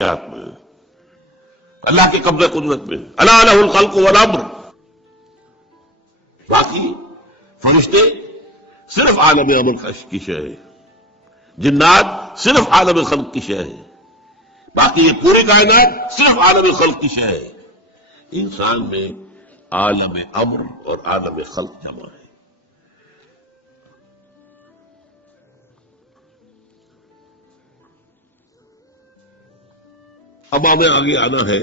میں، اللہ کے قبضہ قدرت میں، الا لہ الخلق والامر. باقی فرشتے صرف عالم امر کی شے ہے، جنات صرف عالم خلق کی شے ہے، باقی یہ پوری کائنات صرف عالم خلق کی شے ہے. انسان میں عالم امر اور عالم خلق جمع ہے. اب ہمیں آگے آنا ہے.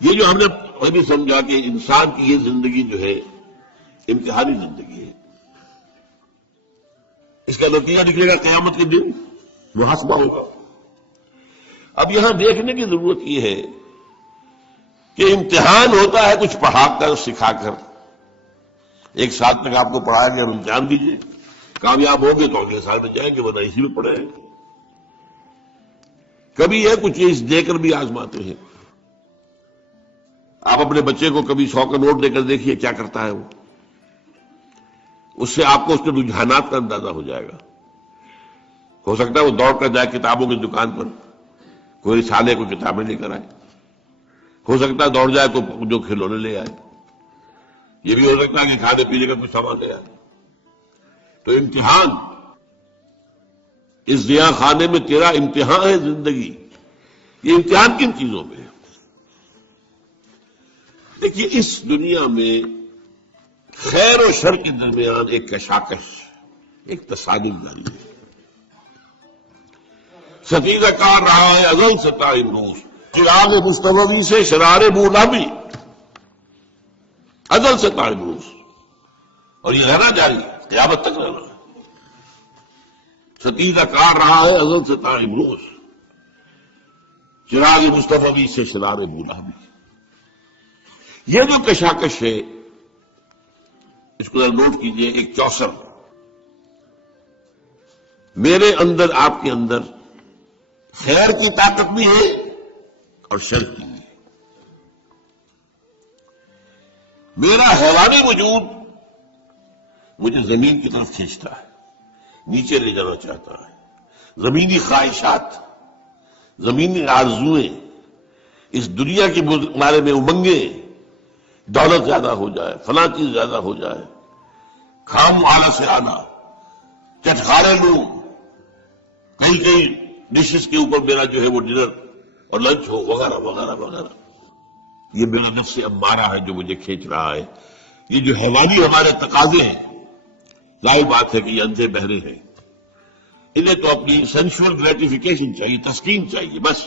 یہ جو ہم نے ابھی سمجھا کہ انسان کی یہ زندگی جو ہے امتحانی زندگی ہے، اس کا نتیجہ نکلے گا قیامت کے دن، محاسبہ ہوگا. اب یہاں دیکھنے کی ضرورت یہ ہے کہ امتحان ہوتا ہے کچھ پڑھا کر سکھا کر. ایک سال تک آپ کو پڑھایا گیا، امتحان دیجیے، کامیاب ہوں گے تو اگلے سال میں جائیں گے، ورنہ اسی میں پڑھے ہیں. کبھی یہ کچھ چیز دے کر بھی آزماتے ہیں. آپ اپنے بچے کو کبھی 100 کا نوٹ دے کر دیکھیے کیا کرتا ہے وہ. اس سے آپ کو اس کے رجحانات کا اندازہ ہو جائے گا. ہو سکتا ہے وہ دوڑ کر جائے کتابوں کی دکان پر، کوئی رسالے کو کتابیں لے کر آئے. ہو سکتا ہے دوڑ جائے کوئی جو کھلونے لے آئے. یہ بھی ہو سکتا ہے کہ کھانے پینے کا کچھ سامان لے آئے. تو امتحان، اس ضیاء خانے میں تیرا امتحان ہے زندگی. یہ امتحان کن چیزوں میں ہے؟ دیکھیے، اس دنیا میں خیر و شر کے درمیان ایک کشاکش، ایک تصادم جاری ہے. ستیزہ کار رہا ہے ازل سے تا امروز، چراغ مستوی سے شرار مولابی، ازل سے تا امروز. اور یہ رہنا جاری ہے، قیامت تک رہنا ہے. ستیزہ کار رہا ہے ازل سے تا امروز، چراغ مستوی سے شرار مولابی. یہ جو کشاکش ہے، اس کو نوٹ کیجئے. ایک چوسر، میرے اندر آپ کے اندر خیر کی طاقت بھی ہے اور شر کی بھی. میرا حیوانی وجود مجھے زمین کی طرف کھینچتا ہے، نیچے لے جانا چاہتا ہے. زمینی خواہشات، زمینی آرزوئیں، اس دنیا کے بارے میں امنگیں، دولت زیادہ ہو جائے، فلاں چیز زیادہ ہو جائے، کھام آلہ سے آنا، چٹخارے لوں، کئی ڈشز کے اوپر میرا جو ہے وہ ڈنر اور لنچ ہو، وغیرہ وغیرہ وغیرہ. یہ میرا نفس امارہ ہے جو مجھے کھینچ رہا ہے. یہ جو حیوانی ہمارے تقاضے ہیں، ظاہر بات ہے کہ یہ اندھے بہرے ہیں. انہیں تو اپنی سینشول گریٹیفیکیشن چاہیے، تسکین چاہیے، بس.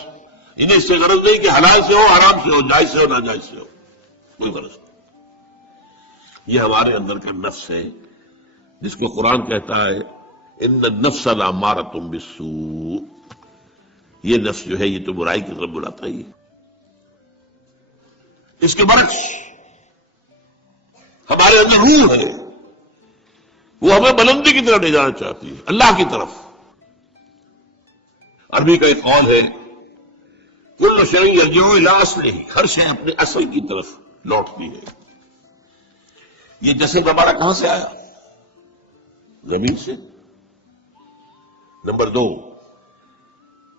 انہیں اس سے غرض نہیں کہ حلال سے ہو، حرام سے ہو، جائز سے ہو، ناجائز سے ہو، کوئی غرض نہیں. یہ ہمارے اندر کا نفس ہے جس کو قرآن کہتا ہے ان النفس لامارۃ بالسوء. یہ نفس جو ہے یہ تو برائی کی طرف بلاتا ہی ہے. اس کے برعکس ہمارے اندر روح ہے، وہ ہمیں بلندی کی طرف لے جانا چاہتی ہے، اللہ کی طرف. عربی کا ایک قول ہے کل شیء یرجع الی اصلہ، ہر شے اپنے اصل کی طرف لوٹتی ہے. یہ جسد ہمارا کہاں سے آیا؟ زمین سے. نمبر 2،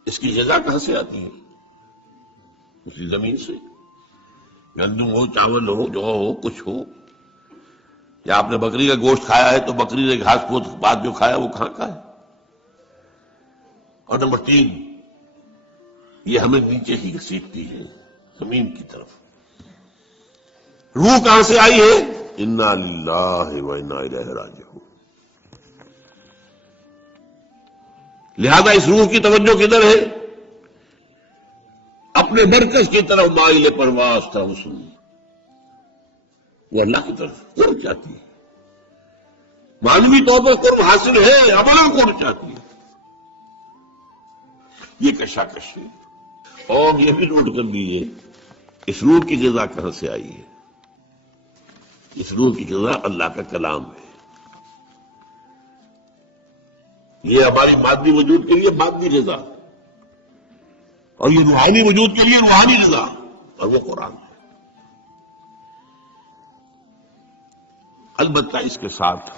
اس کی غذا کہاں سے آتی ہے؟ اسی زمین سے. گندم ہو، چاول ہو، جو ہو، کچھ ہو. یا آپ نے بکری کا گوشت کھایا ہے تو بکری نے گھاس پھوس بعد جو کھایا وہ کہاں کا ہے؟ اور نمبر 3، یہ ہمیں نیچے ہی گھسیٹتی ہے، زمین کی طرف. روح کہاں سے آئی ہے؟ انا للہ و انا الیہ راجعون. لہذا اس روح کی توجہ کدھر ہے؟ اپنے مرکز کی طرف مائل پرواز تھا وصول، وہ اللہ کی طرف قرب چاہتی ہے. معنوی طور پر قرب حاصل ہے، عملاً قرب چاہتی ہے. یہ کشاکش ہے. اور یہ بھی نوٹ کر لیجیے اس روح کی غذا کہاں سے آئی ہے. اس روح کی غذا اللہ کا کلام ہے. یہ ہماری مادی وجود کے لیے مادی غذا، اور یہ روحانی وجود کے لیے روحانی غذا، اور وہ قرآن ہے. البتہ اس کے ساتھ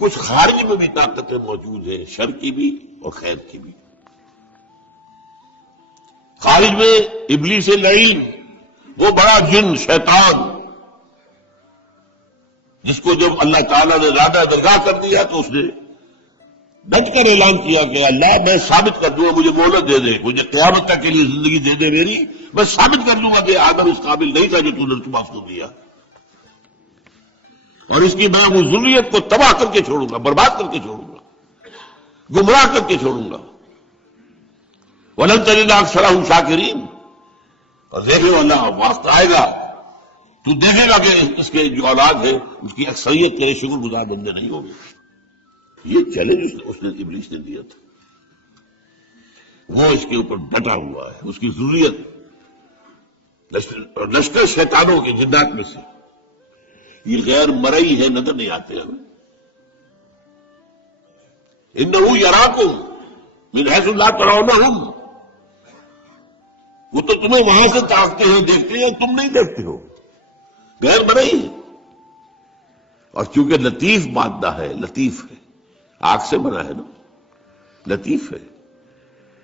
کچھ خارج میں بھی طاقتیں موجود ہیں، شر کی بھی اور خیر کی بھی. خارج میں ابلیس لعین، وہ بڑا جن شیطان، جس کو جب اللہ تعالیٰ نے زیادہ درگاہ کر دیا تو اس نے ڈٹ کر اعلان کیا کہ اللہ میں ثابت کر دوں گا، مجھے مہلت دے دے، مجھے قیامت تک کے لیے زندگی دے دے میری، میں ثابت کر دوں گا کہ آدم اس قابل نہیں تھا جو تو نے معاف کر دیا، اور اس کی میں وہ ذریت کو تباہ کر کے چھوڑوں گا، برباد کر کے چھوڑوں گا، گمراہ کر کے چھوڑوں گا۔ وَلَن تَجِدَ أَكْثَرَهُمْ شَاكِرِينَ، اور دیکھے اللہ وقت آئے گا تو دیکھے گا کہ اس کے جو اولاد ہے اس کی اکثریت تیرے شکر گزار بندے نہیں ہوں گے۔ یہ چیلنج اس نے ابلیس نے دیا تھا، وہ اس کے اوپر ڈٹا ہوا ہے، اس کی ذریت لشکر شیطانوں کے جنات میں سے، یہ غیر مرئی ہے، نظر نہیں آتے ہمیں۔ إِنَّهُ يَرَاكُمْ مِنْ حَيْثُ لَا تَرَوْنَهُمْ، وہ تو تمہیں وہاں سے تاکتے ہیں، دیکھتے ہیں، تم نہیں دیکھتے ہو، غیر مرئی ہے۔ اور چونکہ لطیف مادہ ہے، لطیف ہے، آگ سے بنا ہے نا، لطیف ہے۔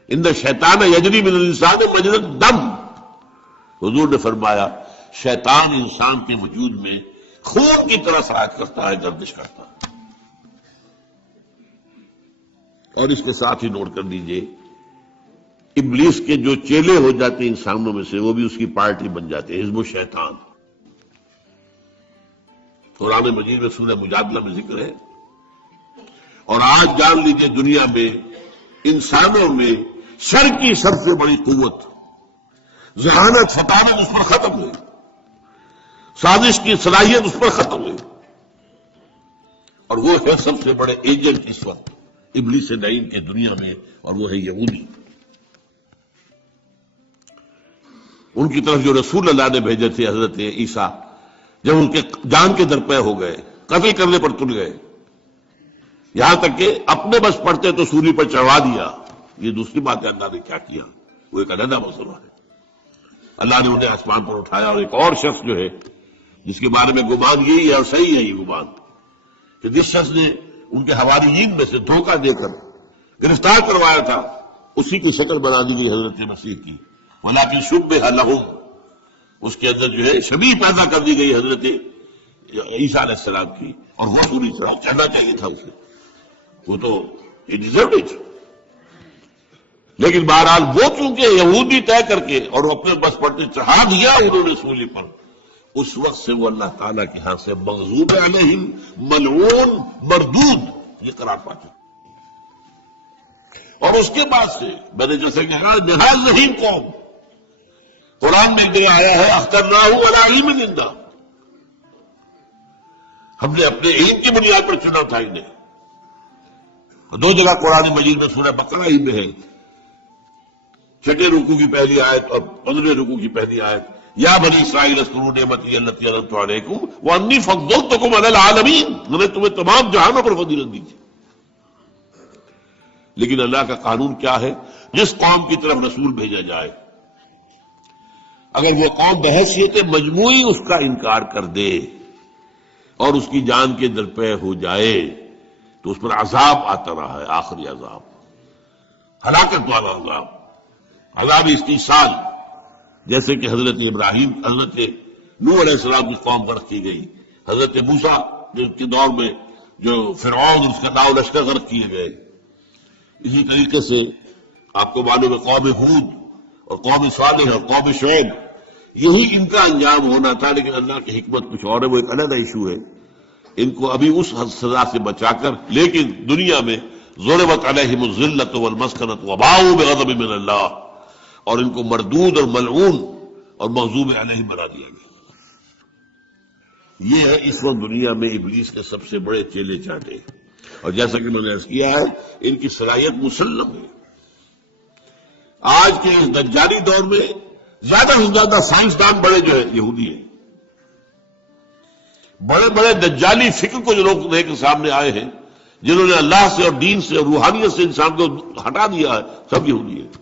ان الشیطان یجری من الانسان مجری الدم، حضور نے فرمایا شیطان انسان کے وجود میں خون کی طرح سرایت کرتا ہے، گردش کرتا ہے۔ اور اس کے ساتھ ہی نوٹ کر دیجئے، ابلیس کے جو چیلے ہو جاتے ہیں انسانوں میں سے، وہ بھی اس کی پارٹی بن جاتے ہیں، حزب الشیطان۔ قرآن مجید میں سورہ مجادلہ میں ذکر ہے، اور آج جان لیجئے دنیا میں انسانوں میں شر کی سب سے بڑی قوت، ذہانت، فطانت اس پر ختم ہوئی، سازش کی صلاحیت اس پر ختم ہوئی، اور وہ ہے سب سے بڑے ایجنٹ اس وقت ابلیس لعین کے دنیا میں، اور وہ ہے یہودی۔ ان کی طرف جو رسول اللہ نے بھیجے تھے حضرت عیسیٰ، جب ان کے جان کے درپے ہو گئے، قتل کرنے پر تل گئے، یہاں تک کہ اپنے بس پڑتے تو سولی پر چڑھوا دیا۔ یہ دوسری بات ہے اللہ نے کیا کیا، وہ ایک علیحدہ مسئلہ ہے۔ اللہ نے انہیں آسمان پر اٹھایا، اور ایک اور شخص جو ہے جس کے بارے میں گمان یہی ہے، اور صحیح ہے یہ گمان، کہ جس شخص نے ان کے حواریین میں سے دھوکہ دے کر گرفتار کروایا تھا، اسی کی شکل بنا دی گئی حضرت مسیح کی، ولیکن شبہ لہم، اس کے اندر جو ہے شبیہ پیدا کر دی گئی حضرت عیسیٰ علیہ السلام کی، اور وہ پوری طرح چڑھنا چاہیے تھا اسے، وہ تو ڈیزروڈ اٹ۔ لیکن بہرحال وہ چونکہ یہودی طے کر کے اور اپنے بس پڑتے چڑھا دیا انہوں نے سولی پر، اس وقت سے وہ اللہ تعالیٰ کے ہاں سے مغضوب علیہم، ملعون، مردود یہ قرار پاتے، اور اس کے بعد سے میں نے جیسے کہا نہایت ذہین قوم، قرآن میں ایک جگہ آیا ہے اخترناہ علی علم عندنا، ہم نے اپنے علم کی بنیاد پر چنا تھا انہیں۔ دو جگہ قرآن مجید میں سورہ بقرہ ہی میں ہے، چھٹے رکوع کی پہلی آیت اور 15ویں رکوع کی پہلی آیت، یا بنی اسرائیل اذکروا نعمتی التی انعمت علیکم وانی فضلتکم علی العالمین، میں نے تمہیں تمام جہانوں پر فضیلت دی تھی۔ لیکن اللہ کا قانون کیا ہے، جس قوم کی طرف رسول بھیجا جائے، اگر وہ قوم بحیثیت مجموعی اس کا انکار کر دے اور اس کی جان کے درپے ہو جائے تو اس پر عذاب آتا رہا ہے، آخری عذاب، ہلاکت والا عذاب، عذاب استیصال، جیسے کہ حضرت ابراہیم، حضرت نوح علیہ السلام کی قوم غرق کی گئی، حضرت موسیٰ کے دور میں جو فرعون اس کا ناؤ لشکر غرق کیے گئے، اسی طریقے سے آپ کو معلوم ہے قوم ہود اور قوم صالح اور قوم شعیب، یہی ان کا انجام ہونا تھا، لیکن اللہ کی حکمت کچھ اور ہے، وہ ایک علیحدہ ایشو ہے۔ ان کو ابھی اس سزا سے بچا کر، لیکن دنیا میں ضربت علیہم الذلۃ والمسکنۃ وباؤوا بغضب من اللہ، اور ان کو مردود اور ملعون اور مغضوب علیہم بنا دیا گیا۔ یہ ہے اس وقت دنیا میں ابلیس کے سب سے بڑے چیلے چاٹے، اور جیسا کہ میں نے عرض کیا ہے ان کی صلاحیت مسلم ہے۔ آج کے اس دجالی دور میں زیادہ سے زیادہ سائنسدان بڑے جو ہیں یہودی ہیں، بڑے بڑے دجالی فکر کو جو لوگ لے کے سامنے آئے ہیں، جنہوں نے اللہ سے اور دین سے اور روحانیت سے انسان کو ہٹا دیا ہے، سب یہودی ہیں۔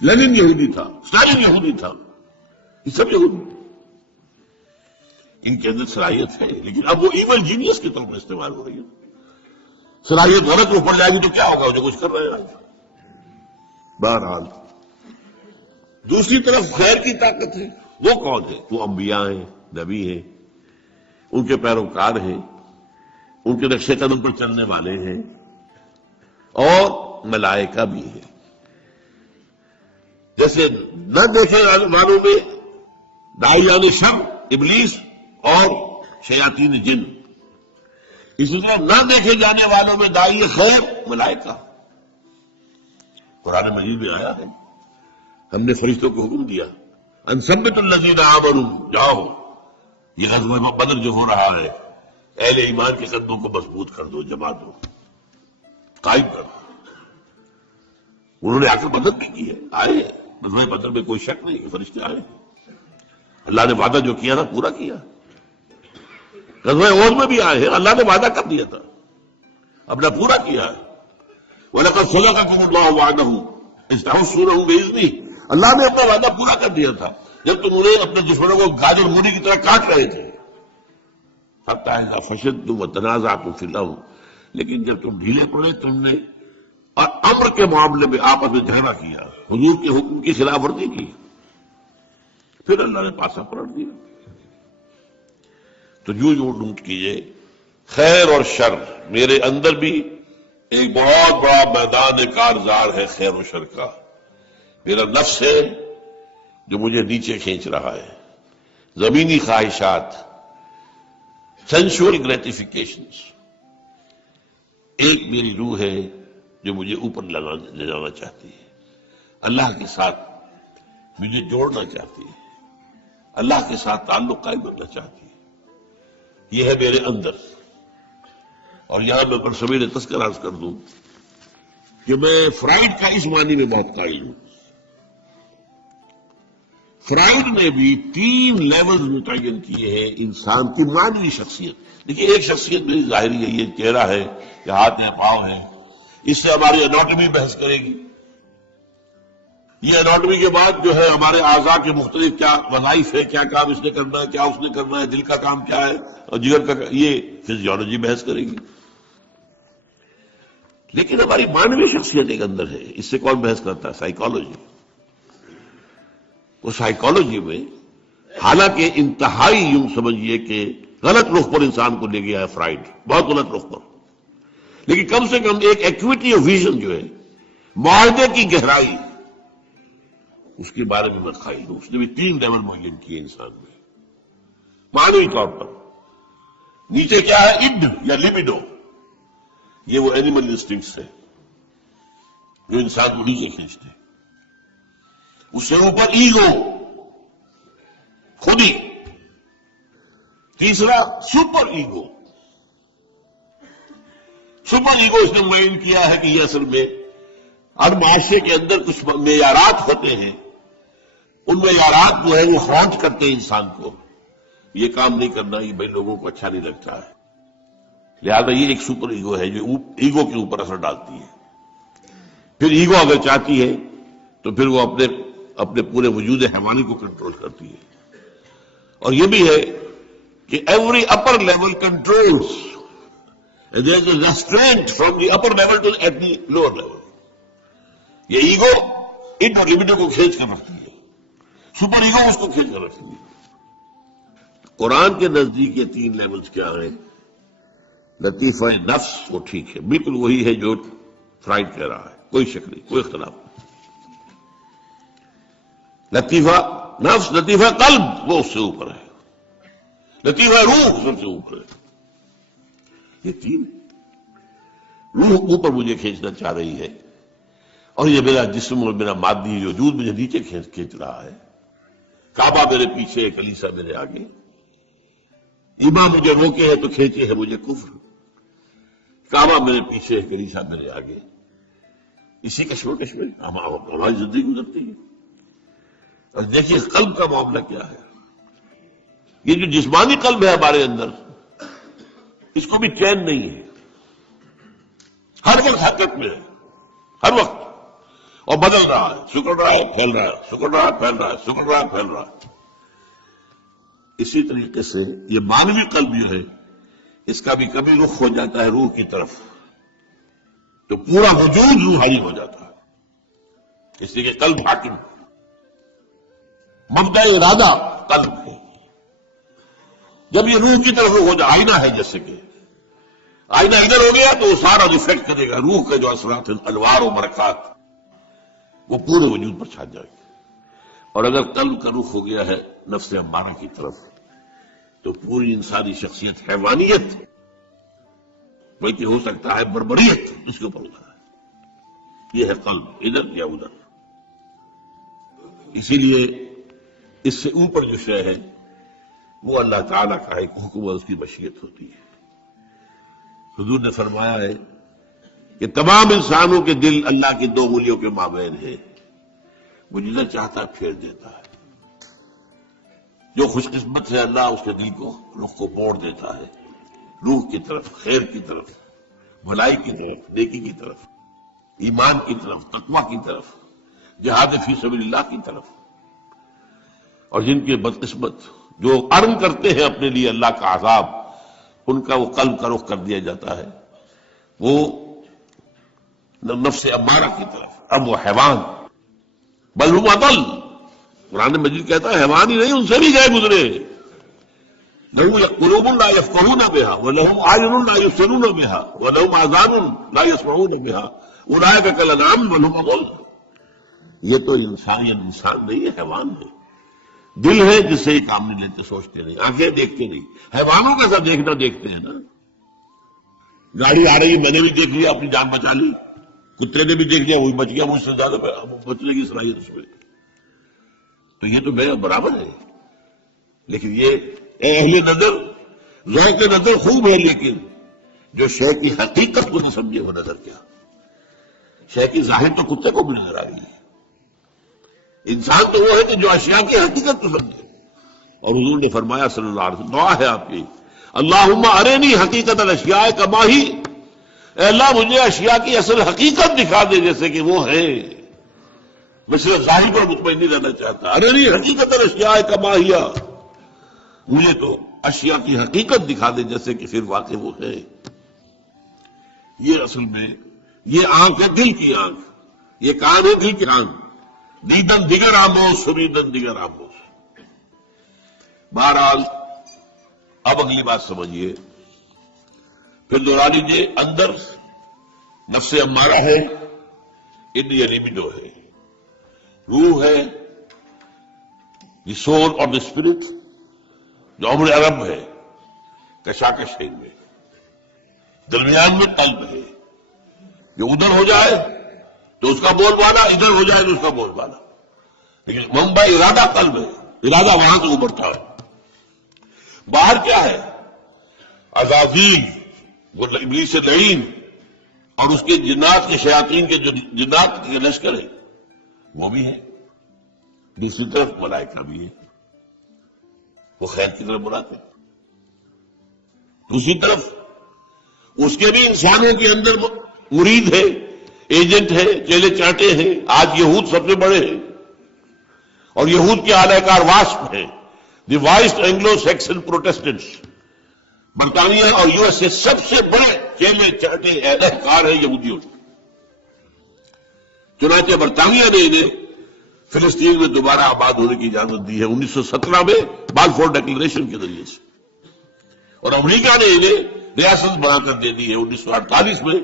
لینن یہودی تھا، اسٹالن یہودی تھا، یہ سب یہودی۔ ان کے اندر صلاحیت ہے، لیکن اب وہ ایول جینیس کی طرف استعمال ہو رہی ہے۔ صلاحیت غلط اوپر جائے گی تو کیا ہوگا، جو کچھ کر رہے ہیں بہرحال دوسری طرف خیر کی طاقت ہے، وہ کون ہے؟ وہ انبیاء ہیں، نبی ہیں، ان کے پیروکار ہیں، ان کے نقش قدم پر چلنے والے ہیں، اور ملائکہ بھی ہیں۔ جیسے نہ دیکھے والوں میں داعیان شر ابلیس اور شیاطین جن، اسی طرح نہ دیکھے جانے والوں میں داعی خیر ملائکہ۔ قرآن مجید میں آیا ہے، ہم نے فرشتوں کو حکم دیا ان ثبت الذین آمنوا، جاؤ یہ غزوہ بدر جو ہو رہا ہے، اہل ایمان کے قدموں کو مضبوط کر دو، جما دو، قائم کر دو۔ انہوں نے آ کر مدد بھی کی ہے، آئے غزوہ بدر میں کوئی شک نہیں کہ فرشتے آئے، اللہ نے وعدہ جو کیا تھا پورا کیا۔ غزوہ احد میں بھی آئے ہیں، اللہ نے وعدہ کر دیا تھا، اپنا پورا کیا ہے۔ وَلَقَدْ صَدَقَكُمُ اللَّهُ وَعْدَهُ إِذْ تَحُسُّونَهُم بِإِذْنِهِ، اللہ نے اپنا وعدہ پورا کر دیا تھا جب تم انہیں اپنے دشمنوں کو گاجر مولی کی طرح کاٹ رہے تھے۔ حَتَّىٰ إِذَا فَشِلْتُمْ وَتَنَازَعْتُمْ فِي الْأَمْرِ، لیکن جب تم ڈھیلے پڑے تم نے اور امر کے معاملے میں آپس میں جھگڑا کیا، حضور کے حکم کی خلاف ورزی کی، پھر اللہ نے پاسا پلٹ دیا۔ تو جو نوٹ کیجئے، خیر اور شر میرے اندر بھی ایک بہت بڑا میدان کارزار ہے خیر و شر کا۔ میرا نفس ہے جو مجھے نیچے کھینچ رہا ہے، زمینی خواہشات، سینشول گریٹیفیکیشنز۔ ایک میری روح ہے جو مجھے اوپر لے جانا چاہتی ہے، اللہ کے ساتھ مجھے جوڑنا چاہتی ہے، اللہ کے ساتھ تعلق قائم کرنا چاہتی ہے، یہ ہے میرے اندر۔ اور یہاں میں برصغیر تذکرہ عرض کر دوں کہ میں فرائڈ کا اس معنی میں بہت قائل ہوں۔ فرائڈ نے بھی 3 لیولز متعین کیے ہیں انسان کی معنوی شخصیت۔ دیکھیے، ایک شخصیت میری ظاہری ہے، یہ چہرہ ہے، یہ ہاتھ ہے، پاؤں ہے، اس سے ہماری اناٹمی بحث کرے گی۔ یہ اناٹمی کے بعد جو ہے ہمارے اعضاء کے مختلف کیا وظائف ہے، کیا کام اس نے کرنا ہے، کیا اس نے کرنا ہے، دل کا کام کیا ہے اور جگر کا، یہ فزیولوجی بحث کرے گی۔ لیکن ہماری معنوی شخصیت ایک اندر ہے، اس سے کون بحث کرتا ہے؟ سائیکالوجی۔ وہ سائیکالوجی میں حالانکہ انتہائی یوں سمجھیے کہ غلط رخ پر انسان کو لے گیا ہے فرائڈ، بہت غلط رخ پر، لیکن کم سے کم ایک ایکویٹی آف ویژن جو ہے، معاہدے کی گہرائی، اس کے بارے میں میں قائل ہوں۔ اس نے بھی 3 لیول معین کیے انسان میں معنوی طور پر۔ نیچے کیا ہے؟ اڈ یا لیبیڈو، یہ وہ اینیمل انسٹنکٹس ہے جو انسان کو نیچے کھینچتے ہیں۔ اس سے اوپر ایگو، خودی۔ تیسرا سپر ایگو۔ سپر ایگو اس نے معین کیا ہے کہ یہ اصل میں ہر معاشرے کے اندر کچھ معیارات ہوتے ہیں، ان معیارات جو ہے وہ خراج کرتے ہیں انسان کو، یہ کام نہیں کرنا، یہ بھائی لوگوں کو اچھا نہیں لگتا ہے، لہذا یہ ایک سپر ایگو ہے جو ایگو کے اوپر اثر ڈالتی ہے۔ پھر ایگو اگر چاہتی ہے تو پھر وہ اپنے پورے وجود حیوانی کو کنٹرول کرتی ہے۔ اور یہ بھی ہے کہ every upper level controls, there is a restraint from the upper level to at the lower level۔ یہ ایگو ان اور لبیڈو کو کھینچ کر رکھتی ہے، سپر ایگو اس کو کھینچ کر رکھتی ہے۔ قرآن کے نزدیک یہ 3 لیولز کیا ہیں؟ لطیفہ نفس، وہ ٹھیک ہے، بالکل وہی ہے جو فرائڈ کہہ رہا ہے، کوئی شک نہیں، کوئی اختلاف نہیں۔ لطیفہ نفس، لطیفہ قلب، وہ اس سے اوپر ہے، لطیفہ روح سب سے اوپر ہے۔ یہ 3 روح اوپر مجھے کھینچنا چاہ رہی ہے، اور یہ میرا جسم اور میرا مادی وجود مجھے نیچے کھینچ رہا ہے۔ کعبہ میرے پیچھے ہے، کلیسا میرے آگے، ایمان مجھے روکے ہے تو کھینچے ہے مجھے کفر۔ کعبہ میرے پیچھے ہے، کلیسا میرے آگے، اسی کشمکش میں ہماری زندگی گزرتی ہے۔ اور دیکھیے قلب کا معاملہ کیا ہے، یہ جو جسمانی قلب ہے ہمارے اندر، اس کو بھی چین نہیں ہے، ہر وقت حرکت میں ہے، ہر وقت، اور بدل رہا ہے، سکڑ رہا ہے، پھیل رہا ہے، سکڑ رہا ہے، پھیل رہا ہے، سکڑ رہا ہے، پھیل رہا ہے۔ اسی طریقے سے یہ مانوی قلب جو ہے، اس کا بھی کبھی رخ ہو جاتا ہے روح کی طرف، تو پورا وجود روحانی ہو جاتا ہے۔ اس لیے کہ قلب حاکم، مبدأ ارادہ قلب ہے۔ جب یہ روح کی طرف ہو جائے، آئینہ ہے جیسے کہ آئینہ ادھر ہو گیا تو وہ سارا ریفلیکٹ کرے گا، روح کے جو اثرات ہیں، انوار و برکات، وہ پورے وجود پر چھا جائے گا۔ اور اگر قلب کا رخ ہو گیا ہے نفس امارہ کی طرف تو پوری انسانی شخصیت حیوانیت، بلکہ ہو سکتا ہے بربریت، اس کے اوپر ہوتا ہے۔ یہ ہے قلب، ادھر یا ادھر۔ اسی لیے اس سے اوپر جو شے ہے وہ اللہ تعالیٰ کا ایک حکم اور اس کی مشیت ہوتی ہے۔ حضور نے فرمایا ہے کہ تمام انسانوں کے دل اللہ کی دو انگلیوں کے مابین ہیں، وہ جدھر چاہتا ہے پھیر دیتا ہے۔ جو خوش قسمت ہے اللہ اس کے دل کو، رخ کو موڑ دیتا ہے روح کی طرف، خیر کی طرف، بھلائی کی طرف، نیکی کی طرف، ایمان کی طرف، تقویٰ کی طرف، جہاد فی سبیل اللہ کی طرف۔ اور جن کے بدقسمت جو ارن کرتے ہیں اپنے لیے اللہ کا عذاب، ان کا وہ قلب کا رخ کر دیا جاتا ہے، وہ نفس امارہ کی طرف، اب وہ حیوان، بل ہم اضل، قرآن مجید کہتا ہے حیوان ہی نہیں، ان سے بھی گئے گزرے۔ لهم قلوب لا يفقهون بها ولهم اعين لا يبصرون بها ولهم آذان لا يسمعون بها اولئك كالانعام بل هم اضل۔ یہ تو انسان نہیں ہے، حیوان ہے۔ دل ہے جس سے یہ کام نہیں لیتے، سوچتے نہیں، آنکھیں دیکھتے نہیں۔ حیوانوں کا سب دیکھنا دیکھتے ہیں نا، گاڑی آ رہی ہے میں نے بھی دیکھ لیا، اپنی جان بچا لی، کتے نے بھی دیکھ لیا، وہی بچ گیا، مجھ سے زیادہ بچنے کی صلاحیت اس میں، تو یہ تو میرا برابر ہے۔ لیکن یہ اہل نظر، ذوق نظر خوب ہے، لیکن جو شے کی حقیقت کو نہ سمجھے وہ نظر کیا، شے کی ظاہر تو کتے کو بھی نظر آ رہی ہے۔ انسان تو وہ ہے کہ جو اشیاء کی حقیقت کو سمجھے۔ اور حضور نے فرمایا صلی اللہ علیہ وسلم، دعا ہے آپ کی، اللہم ارنی حقیقت الاشیاء کما ہی، اے اللہ مجھے اشیاء کی اصل حقیقت دکھا دے جیسے کہ وہ ہے، میں صرف ظاہر پر مطمئن نہیں رہنا چاہتا۔ ارنی حقیقت الاشیاء کما ہی، مجھے تو اشیاء کی حقیقت دکھا دے جیسے کہ پھر واقع وہ ہے۔ یہ اصل میں یہ آنکھ ہے، دل کی آنکھ، یہ کان ہے، دل کی آنکھ، دیدن دیگر آموز، سمیدن دیگر آموز۔ بہرحال اب اگلی بات سمجھیے، پھر دوہرا لیجیے، اندر نفس امارہ ہے، ان لیبیڈو ہے، روح ہے، دی سول اور دی اسپرٹ، جو عمر عرب ہے، کشاکش ہے ان میں، درمیان میں قلب ہے، جو ادھر ہو جائے تو اس کا بول بالا، ادھر ہو جائے تو اس کا بول بالا، لیکن منبع ارادہ قلب ہے، ارادہ وہاں سے ابھرتا ہے۔ باہر کیا ہے؟ عزازیل، وہ ابلیس لعین اور اس کے جنات کے شیاطین کے جو جنات کے لشکر ہے وہ بھی ہے، دوسری طرف ملائکہ بھی ہے، وہ خیر کی طرف بلاتے ہیں۔ دوسری طرف اس کے بھی انسانوں کے اندر مرید ہے، ایجنٹ ہے، چیلے چاٹے ہیں۔ آج یہود سب سے بڑے ہیں، اور یہود کے اعلی کار واسپ ہیں، دی وائسٹ اینگلو سیکسن پروٹیسٹنٹس۔ برطانیہ اور یو ایس اے سب سے بڑے چیلے چاٹے اعلی کار ہیں یہودیوں۔ چنانچہ برطانیہ نے انہیں فلسطین میں دوبارہ آباد ہونے کی اجازت دی ہے 1917 میں بالفور ڈکلریشن کے ذریعے سے، اور امریکہ نے انہیں ریاست بنا کر دے دی ہے 1948 میں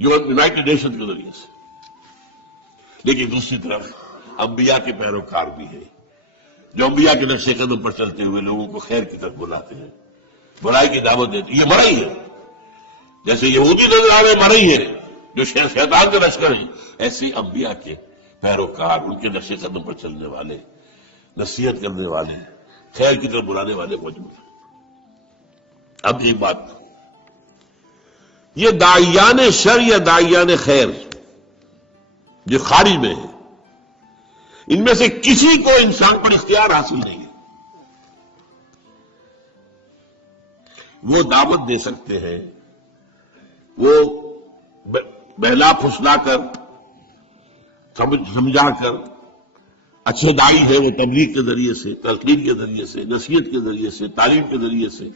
یونائٹڈ نیشن کے ذریعے سے۔ لیکن دوسری طرف انبیاء کے پیروکار بھی ہیں، جو انبیاء کے نقش قدم پر چلتے ہوئے لوگوں کو خیر کی طرف بلاتے ہیں، برائی کی دعوت دیتے ہیں۔ یہ مرئی ہے، جیسے یہودی نظر آ رہے مرئی ہے جو شیطان کے لشکر ہیں، ایسے انبیاء کے پیروکار، ان کے نقش قدم پر چلنے والے، نصیحت کرنے والے، خیر کی طرف بلانے والے موجود ہیں۔ اب ایک بات، یہ داعیان شر یا داعیان خیر جو خارج میں ہے، ان میں سے کسی کو انسان پر اختیار حاصل نہیں ہے۔ وہ دعوت دے سکتے ہیں، وہ بہلا پھسلا کر، سمجھا کر، اچھے داعی ہے وہ تبلیغ کے ذریعے سے، تلقین کے ذریعے سے، نصیحت کے ذریعے سے، تعلیم کے ذریعے سے۔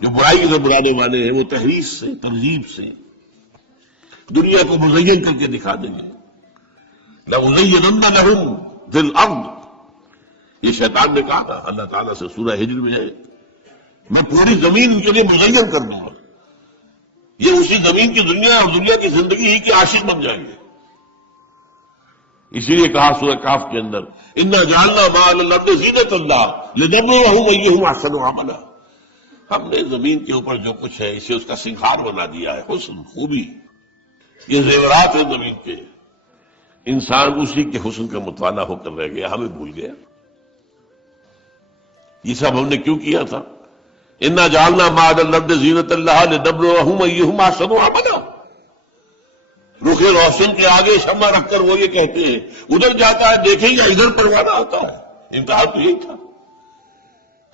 جو برائی کی طرف بلانے والے ہیں وہ تحریف سے، ترغیب سے دنیا کو مزین کر کے دکھا دیں گے۔ لَأُزَيِّنَنَّ لَهُمْ فِي الْأَرْضِ، یہ شیطان نے کہا تھا اللہ تعالیٰ سے سورہ ہجر میں ہے، میں پوری زمین ان کے لیے مزین کر دوں گا، یہ اسی زمین کی دنیا اور دنیا کی زندگی ہی کے عاشق بن جائیں گے۔ اسی لیے کہا سورہ کاف کے اندر اِنَّا جَعَلْنَا مَا عَلَى الْأَرْضِ زِینَةً لَهَا لِنَبْلُوَهُمْ أَيُّهُمْ أَحْسَنُ عَمَلًا، ہم نے زمین کے اوپر جو کچھ ہے اسے اس کا سنگھار بنا دیا ہے، حسن، خوبی، یہ زیورات ہیں زمین کے، انسان اسی کے حسن کا مطالعہ ہو کر رہ گیا، ہمیں بھول گیا۔ یہ سب ہم نے کیوں کیا تھا؟ اِنَّا جَعَلْنَا مَا عَلَى الْأَرْضِ زِینَةً لَهَا لِنَبْلُوَهُمْ أَيُّهُمْ أَحْسَنُ عَمَلًا، رخ روشن کے آگے شمع رکھ کر وہ یہ کہتے ہیں ادھر جاتا ہے دیکھیں گا ادھر پروانہ آتا ہے، امتحان تو یہی تھا،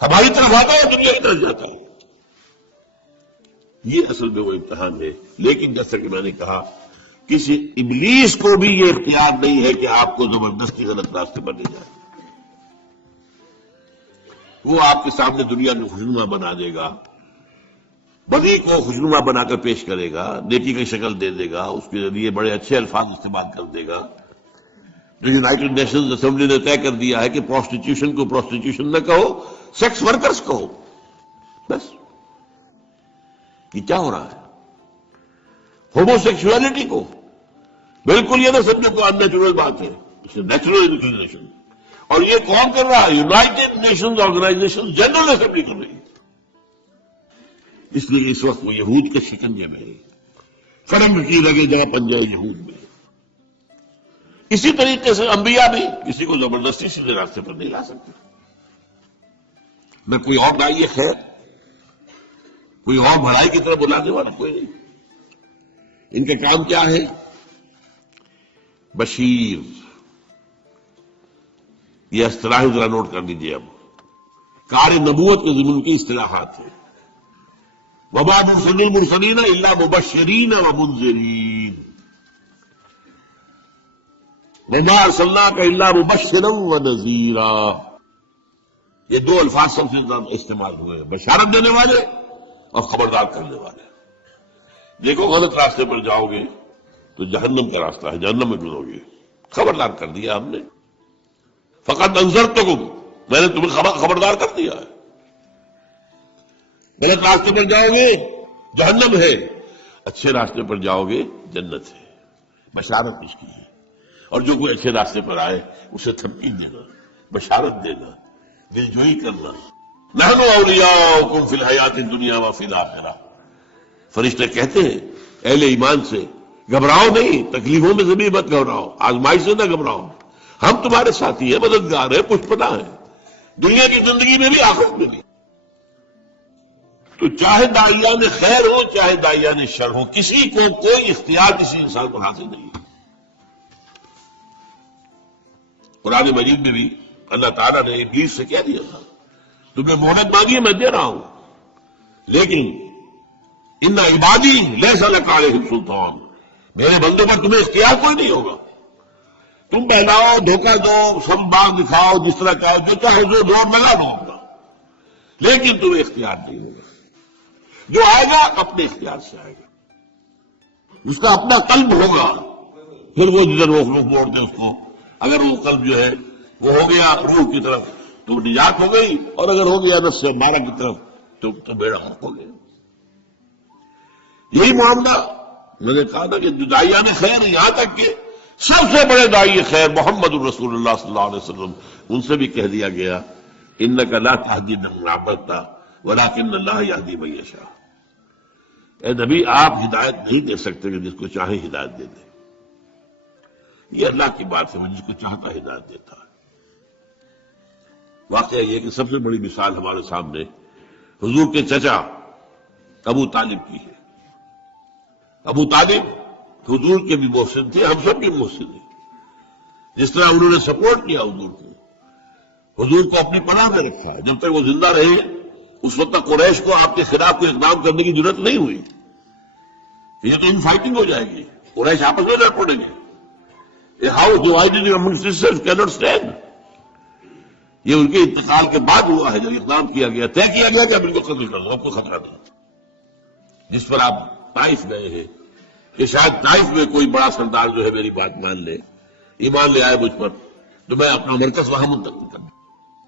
ہماری طرف آتا ہے دنیا کی طرف جاتا ہے، یہ اصل میں وہ امتحان ہے۔ لیکن جیسا کہ میں نے کہا کسی ابلیس کو بھی یہ اختیار نہیں ہے کہ آپ کو زبردستی غلط راستے پر لے جائے، وہ آپ کے سامنے دنیا میں خوشنما بنا دے گا، بدی کو خوشنما بنا کر پیش کرے گا، نیکی کی شکل دے دے گا، اس کے لیے بڑے اچھے الفاظ استعمال کر دے گا۔ جو یونائٹڈ نیشنز اسمبلی نے طے کر دیا ہے کہ پروسٹیٹیوشن کو پروسٹیٹیوشن نہ کہو، سیکس ورکرز کہو، بس یہ کیا ہو رہا ہے؟ ہومو سیکشولیٹی کو بالکل یہ نہ سمجھو کہ ان نیچرل بات ہے، نیچرل انکلینیشن، اور یہ کون کر رہا ہے؟ United Nations Organisation General Assembly کر رہی ہے۔ اس لیے اس وقت وہ یہود کے شکنجے میں ہے، کرم کی لگے جا پنجہ یہود میں۔ اسی طریقے سے انبیاء بھی کسی کو زبردستی سیدھے راستے پر نہیں لا سکتے، نہ کوئی اور داعی خیر، کوئی اور بھلائی کی طرف بلانے والا کوئی نہیں۔ ان کا کام کیا ہے؟ بشیر، یہ اصطلاحیں ذرا نوٹ کر لیجیے، اب کار نبوت کے ضمن کی اصطلاحات ہیں۔ وَمَا نُرْسِلُ الْمُرْسَلِينَ إِلَّا مُبَشِّرِينَ وَمُنذِرِينَ، وَمَا أَرْسَلْنَاكَ إِلَّا مُبَشِّرًا وَنَذِيرًا، یہ دو الفاظ سب سے زیادہ استعمال ہوئے ہیں، بشارت دینے والے اور خبردار کرنے والے۔ دیکھو غلط راستے پر جاؤ گے تو جہنم کا راستہ ہے، جہنم میں گزرو گے، خبردار کر دیا ہم نے، فقط انذرتکم، میں نے تمہیں خبردار کر دیا ہے۔ غلط راستے پر جاؤ گے جہنم ہے، اچھے راستے پر جاؤ گے جنت ہے، بشارت اس کی ہے۔ اور جو کوئی اچھے راستے پر آئے اسے تھمکین دینا، بشارت دینا، دلجوئی کرنا۔ نحن اولیاؤکم فی الحیات الدنیا وفی الآخرہ، فرشتے کہتے ہیں اہل ایمان سے گھبراؤ نہیں، تکلیفوں میں سے بھی مت گھبراؤ، آزمائش سے نہ گھبراؤ، ہم تمہارے ساتھی ہیں، مددگار ہیں، پشپنا ہیں، دنیا کی زندگی میں بھی آخرت میں بھی۔ تو چاہے داعیان خیر ہو چاہے داعیان شر ہو، کسی کو کوئی اختیار کسی انسان پر حاصل نہیں ہے۔ قرآن مجید میں بھی اللہ تعالیٰ نے ابلیس سے کہہ دیا تھا تمہیں مہلت مانگی ہے میں دے رہا ہوں، لیکن ان عبادی لیس لک علیہم سلطان، میرے بندوں پر تمہیں اختیار کوئی نہیں ہوگا، تم بہلاؤ، دھوکہ دو، سب باغ دکھاؤ، جس طرح چاہو، جو چاہو جو دور لگا دو اپنا، لیکن تمہیں اختیار نہیں ہوگا۔ جو آئے گا اپنے اختیار سے آئے گا، اس کا اپنا قلب ہوگا، پھر وہ جدھر روک موڑ دے اس کو، اگر وہ قلب جو ہے وہ ہو گیا روح کی طرف تو نجات ہو گئی، اور اگر ہو گیا نفس مارا کی طرف تو بیڑا ہو گیا۔ یہی معاملہ میں نے کہا تھا کہ داعیان خیر، یہاں تک کہ سب سے بڑے داعی خیر محمد الرسول اللہ صلی اللہ علیہ وسلم، ان سے بھی کہہ دیا گیا انک لا تہدی من احببت ولکن اللہ یہدی من یشاء، اے نبی آپ ہدایت نہیں دے سکتے کہ جس کو چاہے ہدایت دے دے، یہ اللہ کی بات ہے، وہ جس کو چاہتا ہدایت دیتا ہے۔ واقعہ یہ کہ سب سے بڑی مثال ہمارے سامنے حضور کے چچا ابو طالب کی ہے۔ ابو طالب حضور کے بھی محسن تھے، ہم سب کے محسن ہیں، جس طرح انہوں نے سپورٹ کیا حضور کو اپنی پناہ میں رکھا ہے، جب تک وہ زندہ رہے اس وقت تک قریش کو آپ کے خلاف کوئی اقدام کرنے کی ضرورت نہیں ہوئی، یہ تو ان فائٹنگ ہو جائے گی، قریش آپس میں لڑ پڑیں گے، A house divided amongst itself cannot stand۔ یہ ان کے انتقال کے بعد ہوا ہے، جب اقدام کیا گیا، طے کیا گیا کہ اب ان کو قتل کر دو، آپ کو خطرہ نہیں، جس پر آپ طائف گئے ہیں کہ شاید طائف میں کوئی بڑا سردار جو ہے میری بات مان لے، ایمان لے آئے مجھ پر تو میں اپنا مرکز وہاں منتقل کر دوں.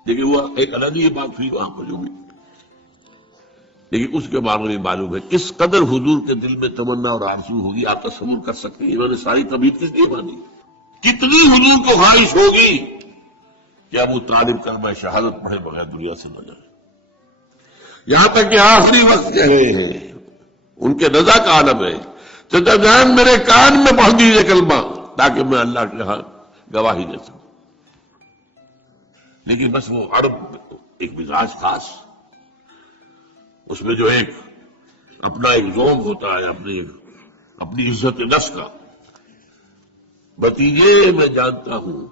لیکن وہ ایک علیحدہ بات ہوئی وہاں پر جو بھی، لیکن اس کے بارے میں معلوم ہے کس قدر حضور کے دل میں تمنا اور آرزو ہوگی. آپ تصور کر سکتے ہیں. انہوں نے ساری طبیعت کس لیے مانی، کتنی حضور کو خواہش ہوگی کہ ابو طالب کلمہ شہادت پڑھے بغیر دنیا سے نہ جائے. یہاں تک کہ آخری وقت کہہ رہے ہیں، ان کے رضا کا عالم ہے، چچا جان میرے کان میں پڑھ دیجیے کلمہ تاکہ میں اللہ کے ہاں گواہی دے سکوں. لیکن بس وہ عرب ایک مزاج خاص، اس میں جو ایک اپنا ایک ذوق ہوتا ہے، اپنی عزت نفس کا. بتیجے میں جانتا ہوں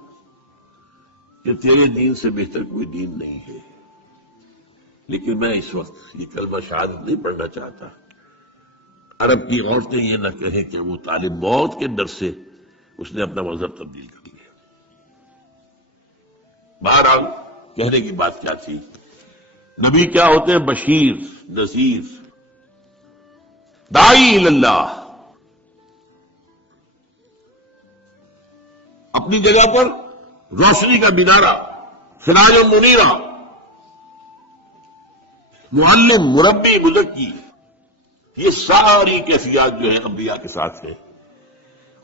کہ تیرے دین سے بہتر کوئی دین نہیں ہے، لیکن میں اس وقت یہ کلمہ شہادت نہیں پڑھنا چاہتا. عرب کی عورتیں یہ نہ کہیں کہ وہ طالب موت کے ڈر سے اس نے اپنا مذہب تبدیل کر لیا. بہرحال کہنے کی بات کیا تھی، نبی کیا ہوتے ہیں؟ بشیر، نذیر، داعی اللہ. اپنی جگہ پر روشنی کا مینارہ، سراج منیرہ، معلم، مربی، مزکی. یہ ساری کیفیات جو ہے انبیاء کے ساتھ ہے.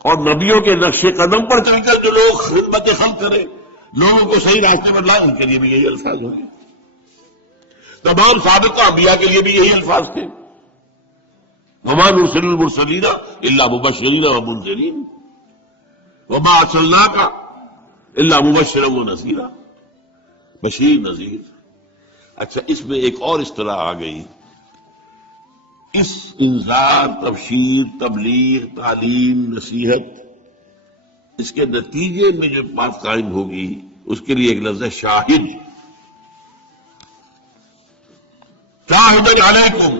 اور نبیوں کے نقش قدم پر چل کر جو لوگ خدمت خلق کریں، لوگوں کو صحیح راستے پر لائیں، ان کے لیے بھی یہی الفاظ ہوں گے. تمام سابقہ انبیاء کے لیے بھی یہی الفاظ تھے. وما نرسل المرسلین الا مبشرین ومنذرین وما ارسلناک الا مبشرا ونذیرا. بشیر، نذیر. اچھا، اس میں ایک اور اصطلاح آ گئی. اس انذار، تبشیر، تبلیغ، تعلیم، نصیحت، اس کے نتیجے میں جو بات قائم ہوگی اس کے لیے ایک لفظ ہے شاہد. شاہد علیکم.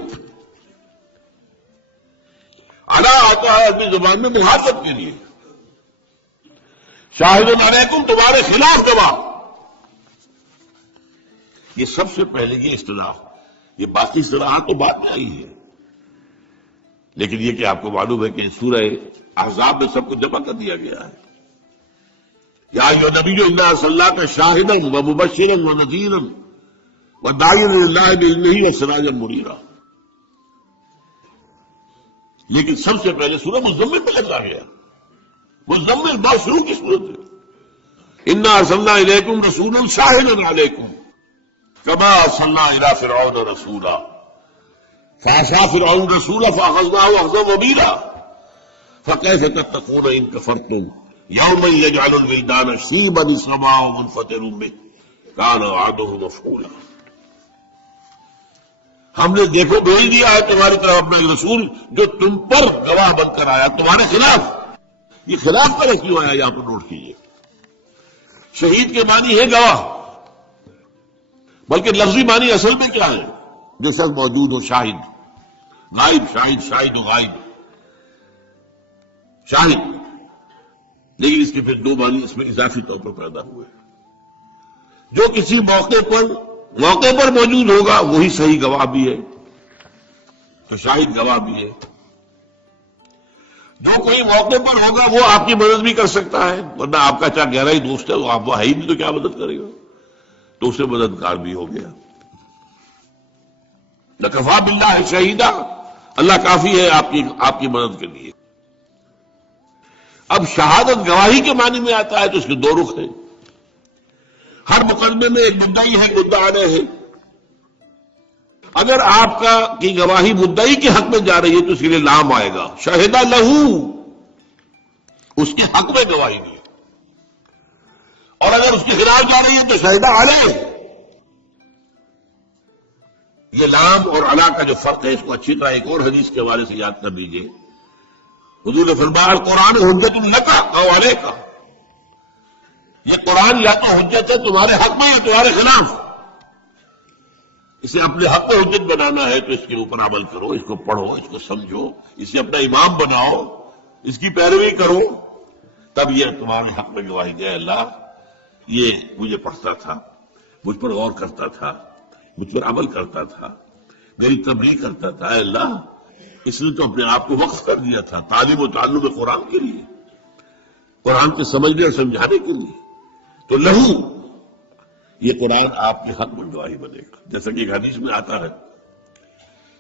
علی آتا ہے اپنی زبان میں محافظت کے لیے. شاہد علیکم، تمہارے خلاف گواہ. یہ سب سے پہلے یہ اصطلاح، یہ باقی اصطلاحات تو بعد میں آئی ہے، لیکن یہ کہ آپ کو معلوم ہے کہ سورہ احزاب میں سب کو جمع کر دیا گیا ہے. یا ایھا النبی انا ارسلناک شاہدا ومبشرا ونذیرا وداعیا الی اللہ باذنہ وسراجا منیرا. لیکن سب سے پہلے سورہ مزمل میں لگا گیا. مزمل بات شروع کی صورت ہے. انا ارسلنا الیکم رسولا شاہدا علیکم کما ارسلنا الی فرعون رسولا فعصى فرعون رسولا فاخذناه اخذا وبيلا فكيف تتقون ان كفرتم يوما يجعل الولدان شيبا السماء منفطر به كان وعده مفعولا. ہم نے دیکھو بھیج دیا ہے تمہاری طرف اپنا ایک رسول جو تم پر گواہ بن کر آیا تمہارے خلاف. یہ خلاف پر کیوں آیا یہاں پر نوٹ کیجیے. شہید کے معنی ہے گواہ، بلکہ لفظی معنی اصل میں کیا ہے؟ جو شخص موجود ہو، شاہد، غائب، شاہد، شاہد و غائب، شاہد. لیکن اس کے پھر دو معنی اس میں اضافی طور پر پیدا ہوئے. جو کسی موقع پر موجود ہوگا وہی صحیح گواہ بھی ہے، تو شاہد گواہ بھی ہے. جو کوئی موقع پر ہوگا وہ آپ کی مدد بھی کر سکتا ہے، ورنہ آپ کا چاہے گہرا ہی دوست ہے وہ آپ وہ ہے ہی نہیں تو کیا مدد کرے گا، تو اسے مددگار بھی ہو گیا. لکفا باللہ شہیدہ، اللہ کافی ہے آپ کی مدد کے لیے. اب شہادت گواہی کے معنی میں آتا ہے تو اس کے دو رخ ہیں. ہر مقدمے میں ایک مدعی ہے، مدعا علیہ ہے. اگر آپ کی گواہی مدعی کے حق میں جا رہی ہے تو اس کے لیے لام آئے گا، شہدہ لہو، اس کے حق میں گواہی دی. اور اگر اس کے خلاف جا رہی ہے تو شہدہ علیہ. یہ لام اور علا کا جو فرق ہے اس کو اچھی طرح ایک اور حدیث کے حوالے سے یاد کر لیجیے. حضور نے فرمایا قرآن حجت لک او علیک. یہ قرآن یا تو حجت ہے تمہارے حق میں یا تمہارے خلاف. اسے اپنے حق میں حجت بنانا ہے تو اس کے اوپر عمل کرو، اس کو پڑھو، اس کو سمجھو، اسے اپنا امام بناؤ، اس کی پیروی کرو، تب یہ تمہارے حق میں گواہی دے. اللہ یہ مجھے پڑھتا تھا، مجھ پر غور کرتا تھا، مجھ پر عمل کرتا تھا، میری تبلیغ کرتا تھا. اے اللہ اس نے تو اپنے آپ کو وقف کر دیا تھا تعلیم و تعلم قرآن کے لیے. قرآن کے سمجھنے اور سمجھانے کے لیے، تو لہو یہ قرآن آپ کے حق میں گواہی بنے گا. جیسا کہ ایک حدیث میں آتا ہے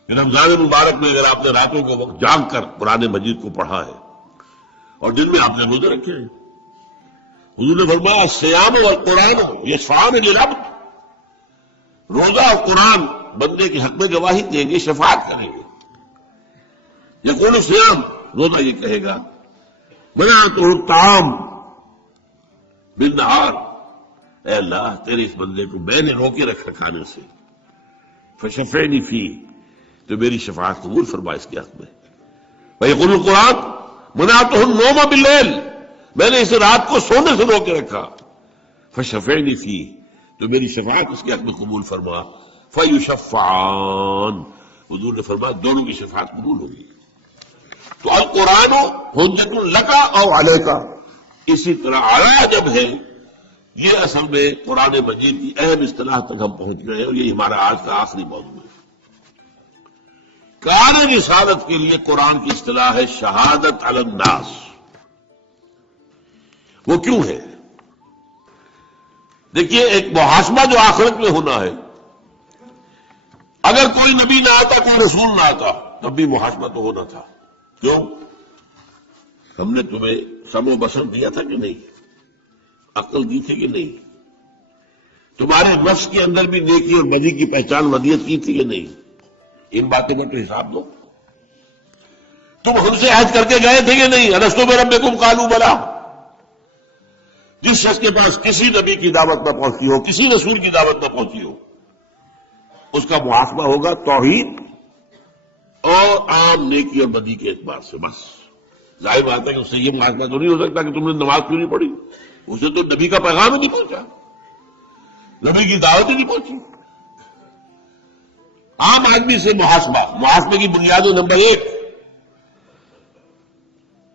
کہ رمضان مبارک میں اگر آپ نے راتوں کو وقت جاگ کر قرآن مجید کو پڑھا ہے اور دن میں آپ نے روزے رکھے ہیں، حضور نے فرمایا الصیام والقرآن یشفعان للعبد، روزہ اور قرآن بندے کے حق میں گواہی دیں گے، شفاعت کریں گے. یقول الصیام، روزہ یہ کہے گا منعتہ الطعام بالنہار، اے اللہ تیرے اس بندے کو میں نے روکے رکھا کھانے سے، فشفعنی فیہ، تو میری شفاعت قبول فرما اس کے حق میں. ویقول القرآن منعتہ النوم باللیل، میں نے اسے رات کو سونے سے روکے رکھا، فشفعنی فیہ، تو میری شفاعت اس کے حق میں قبول فرما. فیشفعان، حضور نے فرمایا دونوں کی شفاعت قبول ہوگی. تو القرآن حجت لک او علیک، اسی طرح علی جب ہے، یہ اصل میں قرآن مجید کی اہم اصطلاح تک ہم پہنچ گئے اور یہ ہمارا آج کا آخری موضوع ہے. کار رسالت کے لیے قرآن کی اصطلاح ہے شہادت علی الناس. وہ کیوں ہے؟ دیکھیے ایک محاسبہ جو آخرت میں ہونا ہے، اگر کوئی نبی نہ آتا، کوئی رسول نہ آتا، تب بھی محاسبہ تو ہونا تھا. کیوں؟ ہم نے تمہیں سمع و بصر دیا تھا کہ نہیں؟ عقل دی تھی کہ نہیں؟ تمہارے نفس کے اندر بھی نیکی اور بدی کی پہچان ودیت کی تھی کہ نہیں؟ ان باتوں پر تو حساب دو. تم ہم سے عہد کر کے گئے تھے کہ نہیں؟ الستو بربکم قالوا بلی. جس شخص کے پاس کسی نبی کی دعوت نہ پہنچی ہو، کسی رسول کی دعوت نہ پہنچی ہو، اس کا محاسبہ ہوگا توحید اور عام نیکی اور بدی کے اعتبار سے. بس ظاہر بات ہے کہ اس سے یہ محاسبہ تو نہیں ہو سکتا کہ تم نے نماز کیوں نہیں پڑھی، اسے تو نبی کا پیغام ہی نہیں پہنچا، نبی کی دعوت ہی نہیں پہنچی. عام آدمی سے محاسبے کی بنیاد نمبر 1،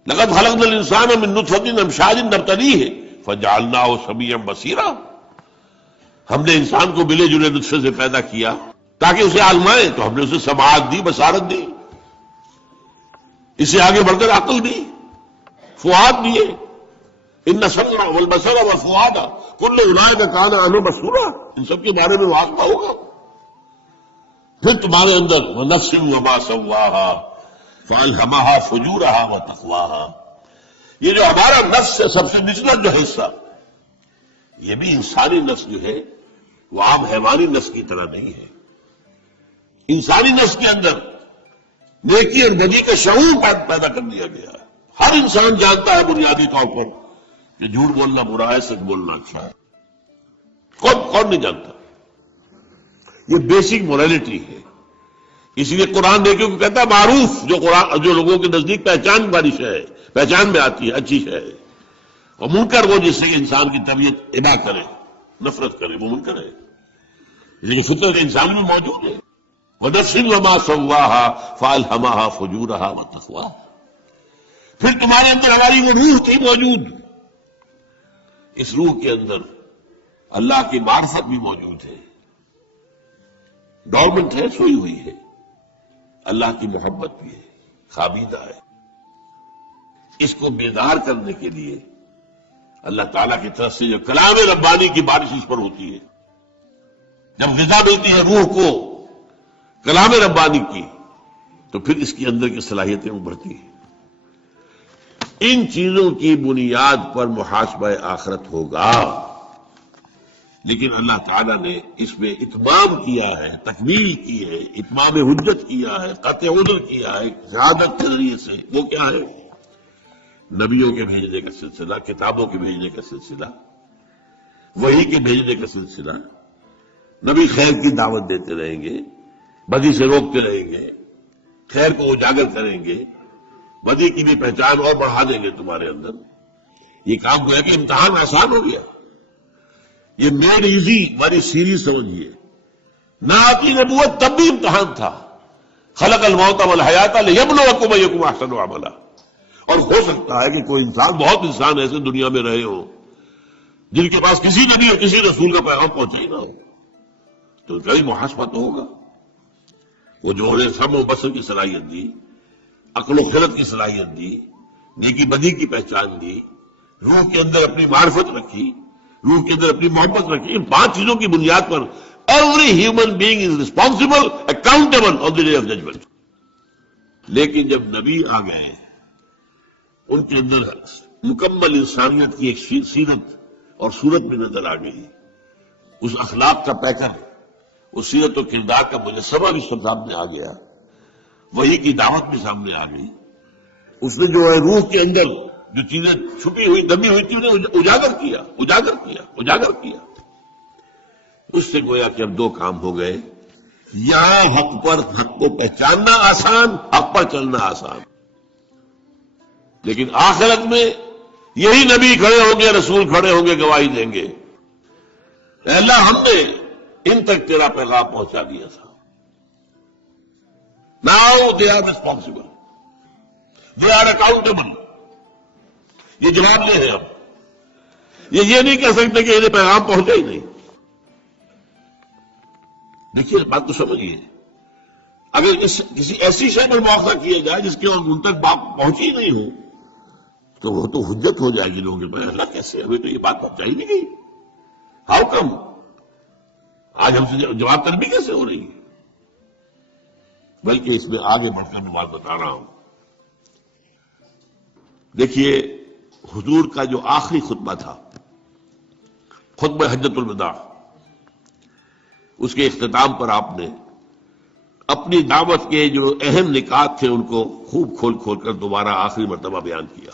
لقد خلقنا الانسان من نطفۃ امشاج نبتلیہ فجعلناہ سمیعا بصیرا. ہم نے انسان کو ملے جلے نطفے سے پیدا کیا تاکہ اسے آزمائیں، تو ہم نے اسے سماعت دی، بصارت دی، اسے آگے بڑھ کر عقل دی، فؤاد دیے. ان السمع والبصر والفؤاد کل اولئک کان عنہ مسئولا، ان سب کے بارے میں محاسبہ ہوگا. پھر تمہارے اندر ونفس وما سواها فالہمها فجورها وتقواها، یہ جو ہمارا نفس ہے سب سے نچلا جو حصہ، یہ بھی انسانی نفس جو ہے وہ عام حیوانی نفس کی طرح نہیں ہے. انسانی نفس کے اندر نیکی اور بدی کا شعور پیدا کر دیا گیا ہے. ہر انسان جانتا ہے بنیادی طور پر کہ جھوٹ بولنا برا ہے، سچ بولنا اچھا ہے. کون نہیں جانتا؟ یہ بیسک مورالٹی ہے. اسی لیے قرآن دیکھو کہ کہتا ہے معروف جو لوگوں کے نزدیک پہچان والی شے ہے، پہچان میں آتی ہے، اچھی شے ہے، اور منکر وہ جس سے انسان کی طبیعت ابا کرے، نفرت کرے، وہ منکر ہے. لیکن فطرت انسان میں موجود ہے. وَنَفْسٍ وَمَا سَوَّاهَا فَأَلْهَمَهَا فُجُورَهَا وَتَقْوَاهَا. پھر تمہارے اندر ہماری وہ روح تھی موجود، اس روح کے اندر اللہ کی معرفت بھی موجود ہے، ڈورمنٹ ہے، سوئی ہوئی ہے. اللہ کی محبت بھی ہے، خوابیدہ ہے. اس کو بیدار کرنے کے لیے اللہ تعالیٰ کی طرف سے جو کلام ربانی کی بارش اس پر ہوتی ہے، جب غذا ملتی ہے روح کو کلام ربانی کی، تو پھر اس کے اندر کی صلاحیتیں ابھرتی ہیں. ان چیزوں کی بنیاد پر محاسبہ آخرت ہوگا. لیکن اللہ تعالیٰ نے اس میں اتمام کیا ہے، تکمیل کی ہے، اتمام حجت کیا ہے، قطع عذر کیا ہے شہادت کے ذریعے سے. وہ کیا ہے؟ نبیوں کے بھیجنے کا سلسلہ، کتابوں کے بھیجنے کا سلسلہ، وحی کے بھیجنے کا سلسلہ. نبی خیر کی دعوت دیتے رہیں گے، بدی سے روکتے رہیں گے، خیر کو اجاگر کریں گے، بدی کی بھی پہچان اور بڑھا دیں گے تمہارے اندر. یہ کام گویا کہ امتحان آسان ہو گیا. یہ میڈ ایزی ہماری سیریز سمجھیے. نہ آتی نبوت تب بھی امتحان تھا. خلق الموت والحیات لیبلوکم ایکم احسن عملا. اور ہو سکتا ہے کہ کوئی انسان، بہت انسان ایسے دنیا میں رہے ہوں جن کے پاس کسی نبی اور کسی رسول کا پیغام پہنچا ہی نہ ہو، تو کئی محاسبہ تو ہوگا. وہ جو انہیں سمع و بصر کی صلاحیت دی، عقل و خرد کی صلاحیت دی، نیکی بدی کی پہچان دی، روح کے اندر اپنی معرفت رکھی، روح کے اندر اپنی محبت رکھی. ان 5 چیزوں کی بنیاد پر every human being is responsible accountable on the day of judgement. لیکن جب نبی آ گئے، ان کے اندر مکمل انسانیت کی ایک سیرت اور صورت بھی نظر آ گئی. اس اخلاق کا پیکر، اس سیرت و کردار کا مجسمہ بھی سب سامنے آ گیا، وحی کی دعوت بھی سامنے آ گئی. اس نے جو ہے روح کے اندر جو چیزیں چھپی ہوئی دبی ہوئی تھی انہیں اجاگر کیا. اس سے گویا کہ اب 2 کام ہو گئے. یہاں حق کو پہچاننا آسان، حق پر چلنا آسان. لیکن آخرت میں یہی نبی کھڑے ہوں گے، رسول کھڑے ہوں گے، گواہی دیں گے، اے اللہ ہم نے ان تک تیرا پیغام پہنچا دیا تھا. Now they are responsible. They are accountable. یہ جواب دے ہیں اب. یہ نہیں کہہ سکتے کہ انہیں پیغام پہنچا ہی نہیں. دیکھیے بات تو سمجھیے، اگر کسی ایسی شے پر موقع کیا جائے جس کے ان تک بات پہنچی نہیں ہو تو وہ تو حجت ہو جائے گی لوگوں کے پاس. اللہ کیسے ہمیں تو یہ بات پہنچائی نہیں گئی؟ How come? آج ہم سے جواب طلبی کیسے ہو رہی ہے؟ بلکہ اس میں آگے بڑھ کر میں بات بتا رہا ہوں. دیکھیے حضور کا جو آخری خطبہ تھا، خطبہ حجۃ الوداع، اس کے اختتام پر آپ نے اپنی دعوت کے جو اہم نکات تھے ان کو خوب کھول کر دوبارہ آخری مرتبہ بیان کیا.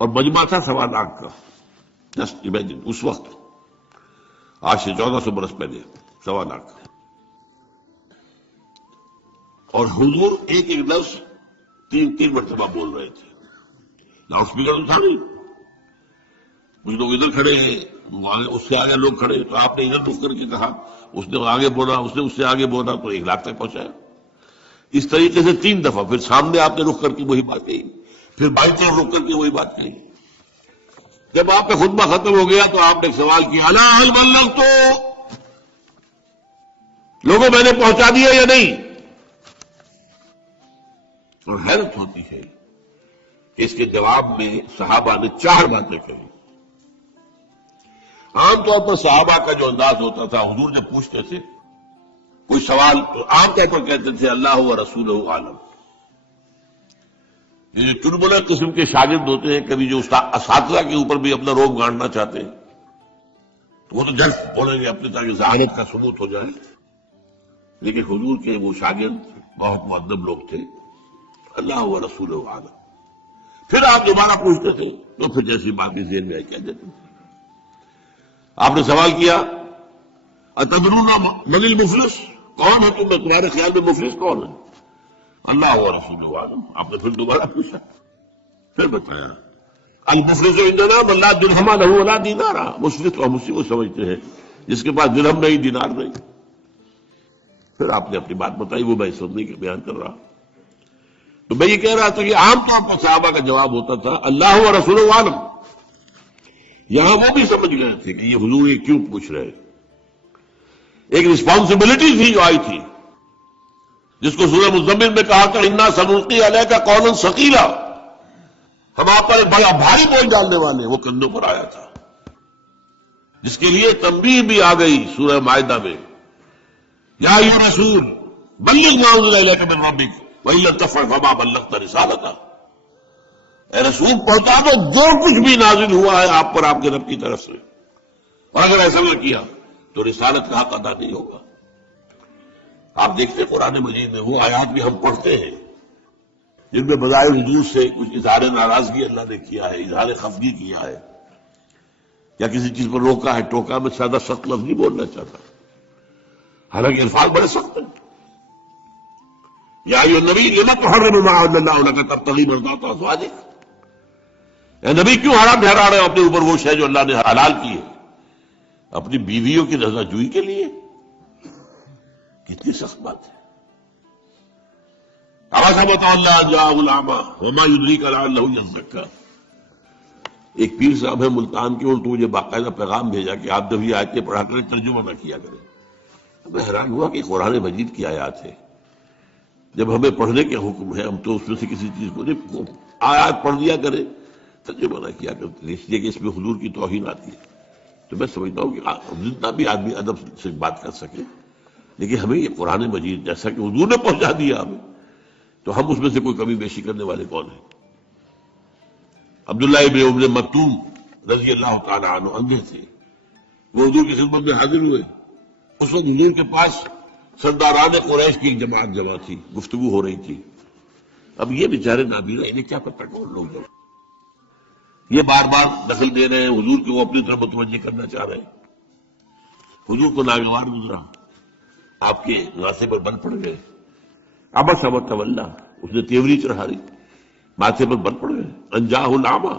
اور مجمع تھا 1.25 کا. جسٹ امیجن اس وقت، آج سے 1400 برس پہلے 1.25 کا. اور حضور ایک لفظ 3 مرتبہ بول رہے تھے. لاؤڈ اسپیکر تو تھا نہیں. کچھ لوگ ادھر کھڑے ہیں، اس سے آگے لوگ کھڑے، تو آپ نے ادھر رک کر کے کہا، اس نے آگے بولا، اس نے اس سے آگے بولا، تو 1 لاکھ تک پہنچایا. اس طریقے سے 3 دفعہ. پھر سامنے آپ نے رک کر کے وہی بات کہی، پھر بائیں طرف رک کر کے وہی بات کہی. جب آپ کا خطبہ ختم ہو گیا تو آپ نے ایک سوال کیا، الا هل بلغت؟ لوگوں میں نے پہنچا دیا یا نہیں؟ اور حیرت ہوتی ہے اس کے جواب میں صحابہ نے 4 باتیں کہی. عام طور پر صحابہ کا جو انداز ہوتا تھا، حضور جب پوچھتے تھے کوئی سوال تو عام طور پر کہتے تھے اللہ و رسولہ عالم. یہ چنبلے قسم کے شاگرد ہوتے ہیں، کبھی جو اساتذہ کے اوپر بھی اپنا روب گاڑنا چاہتے ہیں تو وہ تو جلد بولیں گے اپنے تاکہ ذہانت کا ثبوت ہو جائے. لیکن حضور کے وہ شاگرد بہت مؤدب لوگ تھے. اللہ و رسولہ عالم. پھر آپ دوبارہ پوچھتے تھے تو پھر جیسی بات بھی ذہن میں آئی کہہ دیتے تھے. آپ نے سوال کیا اتدرون من المفلس؟ کون ہے تم میں تمہارے خیال میں مفلس کون ہے؟ اللہ و رسولہ عالم. آپ نے پھر دوبارہ پوچھا، پھر بتایا المفلس عندنا من لا درہم لہ ولا دینار. مفلس ہم اسی کو سمجھتے ہیں جس کے پاس درہم نہیں، دینار نہیں. پھر آپ نے اپنی بات بتائی، وہ میں سننے کے بیان کر رہا. تو میں یہ کہہ رہا تھا کہ عام طور پر صحابہ کا جواب ہوتا تھا اللہ و رسولہ عالم. یہاں وہ بھی سمجھ گئے تھے کہ یہ حضور یہ کیوں پوچھ رہے. ایک رسپانسبلٹی تھی جو آئی تھی، جس کو سورہ مزمل میں کہا تھا انا سنلقی علیک قولا ثقیلا، ہم آپ پر ایک بڑا بھاری بوجھ ڈالنے والے. وہ کندھوں پر آیا تھا، جس کے لیے تنبیہ بھی آ گئی سورہ مائدہ میں، یا ایھا رسول بلغ ما انزل الیک من ربک وَإِن لَّمْ تَفْعَلْ فَمَا بَلَّغْتَ رِسَالَتَهُ. اے رسول پہنچا دو جو کچھ بھی نازل ہوا ہے آپ پر آپ کے رب کی طرف سے، اور اگر ایسا نہ کیا تو رسالت کا حق ادا نہیں ہوگا. آپ دیکھتے ہیں قرآن مجید میں وہ آیات بھی ہم پڑھتے ہیں جن میں بظاہر حضور سے کچھ اظہار ناراضگی اللہ نے کیا ہے، اظہار خفگی کیا ہے، یا کسی چیز پر روکا ہے ٹوکا. میں زیادہ سخت لفظ نہیں بولنا چاہتا، حالانکہ الفاظ بڑے سخت ہیں. یا ایھا النبی لم تحرم ما احل اللہ لک تبتغی مرضات ازواجک. اے نبی کیوں حرام ٹھہرا رہے ہو اپنے اوپر وہ شے جو اللہ نے حلال کی ہے اپنی بیویوں کی رضا جوئی کے لیے؟ کتنی سخت بات ہے. اواسبۃ اللہ جاء العمی وما یدریک لعلہ یزکیٰ. ایک پیر صاحب ہے ملتان کے، ان کو مجھے باقاعدہ پیغام بھیجا کہ آپ جب یہ آیتیں پڑھا کریں ترجمہ نہ کیا کریں. میں حیران ہوا کہ قرآن مجید کی آیات ہے، جب ہمیں پڑھنے کے حکم ہے ہم تو اس میں سے کسی چیز کو نہیں آیات پڑھ دیا کریں. جو منع کیا کرتے اس لیے کہ اس میں حضور کی توہین آتی ہے. تو میں سمجھتا ہوں کہ جتنا بھی آدمی ادب سے بات کر سکے، لیکن ہمیں یہ قرآن مجید جیسا کہ حضور نے پہنچا دیا ہمیں، تو ہم اس میں سے کوئی کمی بیشی کرنے والے کون ہیں؟ عبداللہ ابن ام مکتوم رضی اللہ تعالی عنہ اندھے تھے، وہ حضور کی خدمت میں حاضر ہوئے. اس وقت حضور کے پاس سرداران قریش کی ایک جماعت جمع تھی، گفتگو ہو رہی تھی. اب یہ بیچارے نابینا، انہیں کیا پتہ کون لوگ ہیں، یہ بار بار دخل دے رہے ہیں حضور کو، وہ اپنی طرف متوجہ کرنا چاہ رہے ہیں. حضور کو ناگوار گزرا، آپ کے ناسے پر بل پڑ گئے. عبس وتولی، اس نے تیوری چڑھا دی، ماتھے پر بل پڑ گئے. انجاہ الاعمی،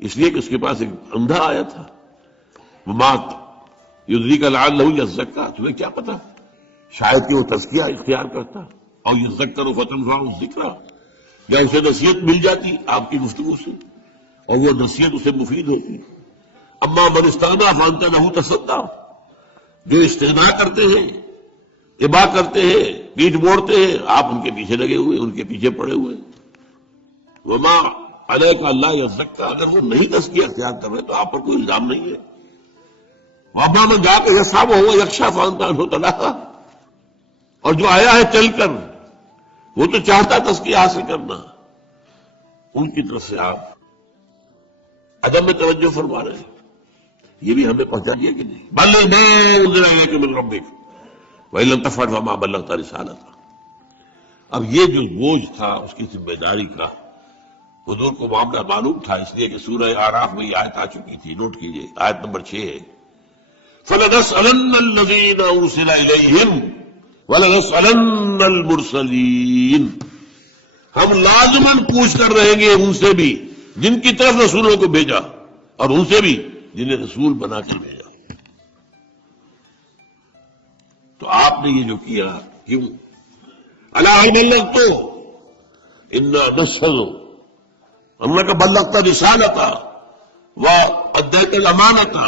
اس لیے کہ اس کے پاس ایک اندھا آیا تھا. وما یدریک لعلہ یزکیٰ، تمہیں کیا پتا شاید کہ وہ تزکیہ اختیار کرتا، اور یذکر فتنفعہ الذکریٰ، یا اسے نصیحت مل جاتی آپ کی گفتگو سے اور وہ نصیحت اسے مفید ہوتی. اما من استغنیٰ فانت لہ تصدیٰ، جو استغنا کرتے ہیں، ابا کرتے ہیں، پیٹھ موڑتے ہیں، آپ ان کے پیچھے لگے ہوئے، ان کے پیچھے پڑے ہوئے. وما علیک اللہ یزکیٰ، اگر وہ نہیں تزکیہ اختیار کر رہے تو آپ پر کوئی الزام نہیں ہے. وما من جا کے یسعی وہو یخشی فانت عنہ تلہیٰ، اور جو آیا ہے چل کر وہ تو چاہتا تزکیہ حاصل کرنا، ان کی طرف سے آپ عدم میں توجہ فرما رہے ہیں. یہ بھی ہمیں پہنچا دیا کہ نہیں، بلغ ما انزل الیک من ربک وان لم تفعل فما بلغت رسالتہ. اب یہ جو بوجھ تھا اس کی ذمہ داری کا حضور کو معاملہ معلوم تھا، اس لیے کہ سورہ اعراف میں یہ آیت آ چکی تھی. نوٹ کیجیے، آیت نمبر 6 ہے، فَلَنَسْأَلَنَّ الَّذِينَ أُرْسِلَ إِلَيْهِمْ وَلَنَسْأَلَنَّ الْمُرْسَلِينَ. ہم لازماً پوچھ کر رہیں گے ان سے بھی جن کی طرف رسولوں کو بھیجا، اور ان سے بھی جنہیں رسول بنا کر بھیجا. تو آپ نے یہ جو کیا کیوں؟ الا هل بلغت انا نشهد انك بلغت رسالتہ واديت الامانة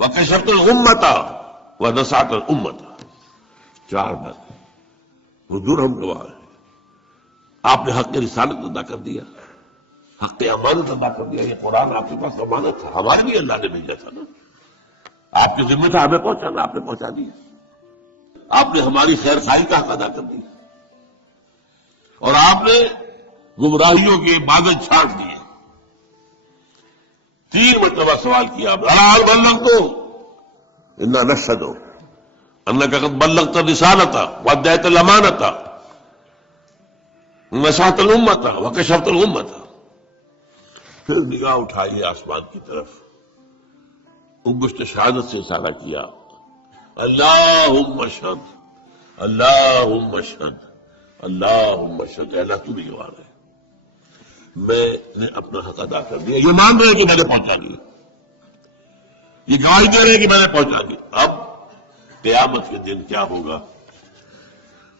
وكشفت الامة ونصحت الامة. 4 بات. حضور ہم گواہ ہیں، آپ نے حق رسالت ادا کر دیا، حق امانت ادا کر دیا. یہ قرآن آپ کے پاس امانت تھا، ہمارے بھی اللہ نے بھیجا تھا نا، آپ کی ذمہ تھا ہمیں پہنچانا، آپ نے پہنچا دیا. آپ نے ہماری خیر خواہی کا حق ادا کر دیا، اور آپ نے گمراہیوں کے بادل چھاٹ دیے. 3 مرتبہ سوال کیا، الا بلغت انا نشهد انك قد بلغت الرسالة واديت الامانة ونصحت الامة وكشفت الامة. پھر نگاہ اٹھائی آسمان کی طرف، انگشت شہادت سے اشارہ کیا، اللہم اشہد اللہم اشہد اللہم اشہد. اللہ تو بھی گواہ ہے، میں نے اپنا حق ادا کر دیا. یہ مان رہے کہ میں نے پہنچا دیا، یہ گواہی دے رہے کہ میں نے پہنچا دیا. اب قیامت کے دن کیا ہوگا؟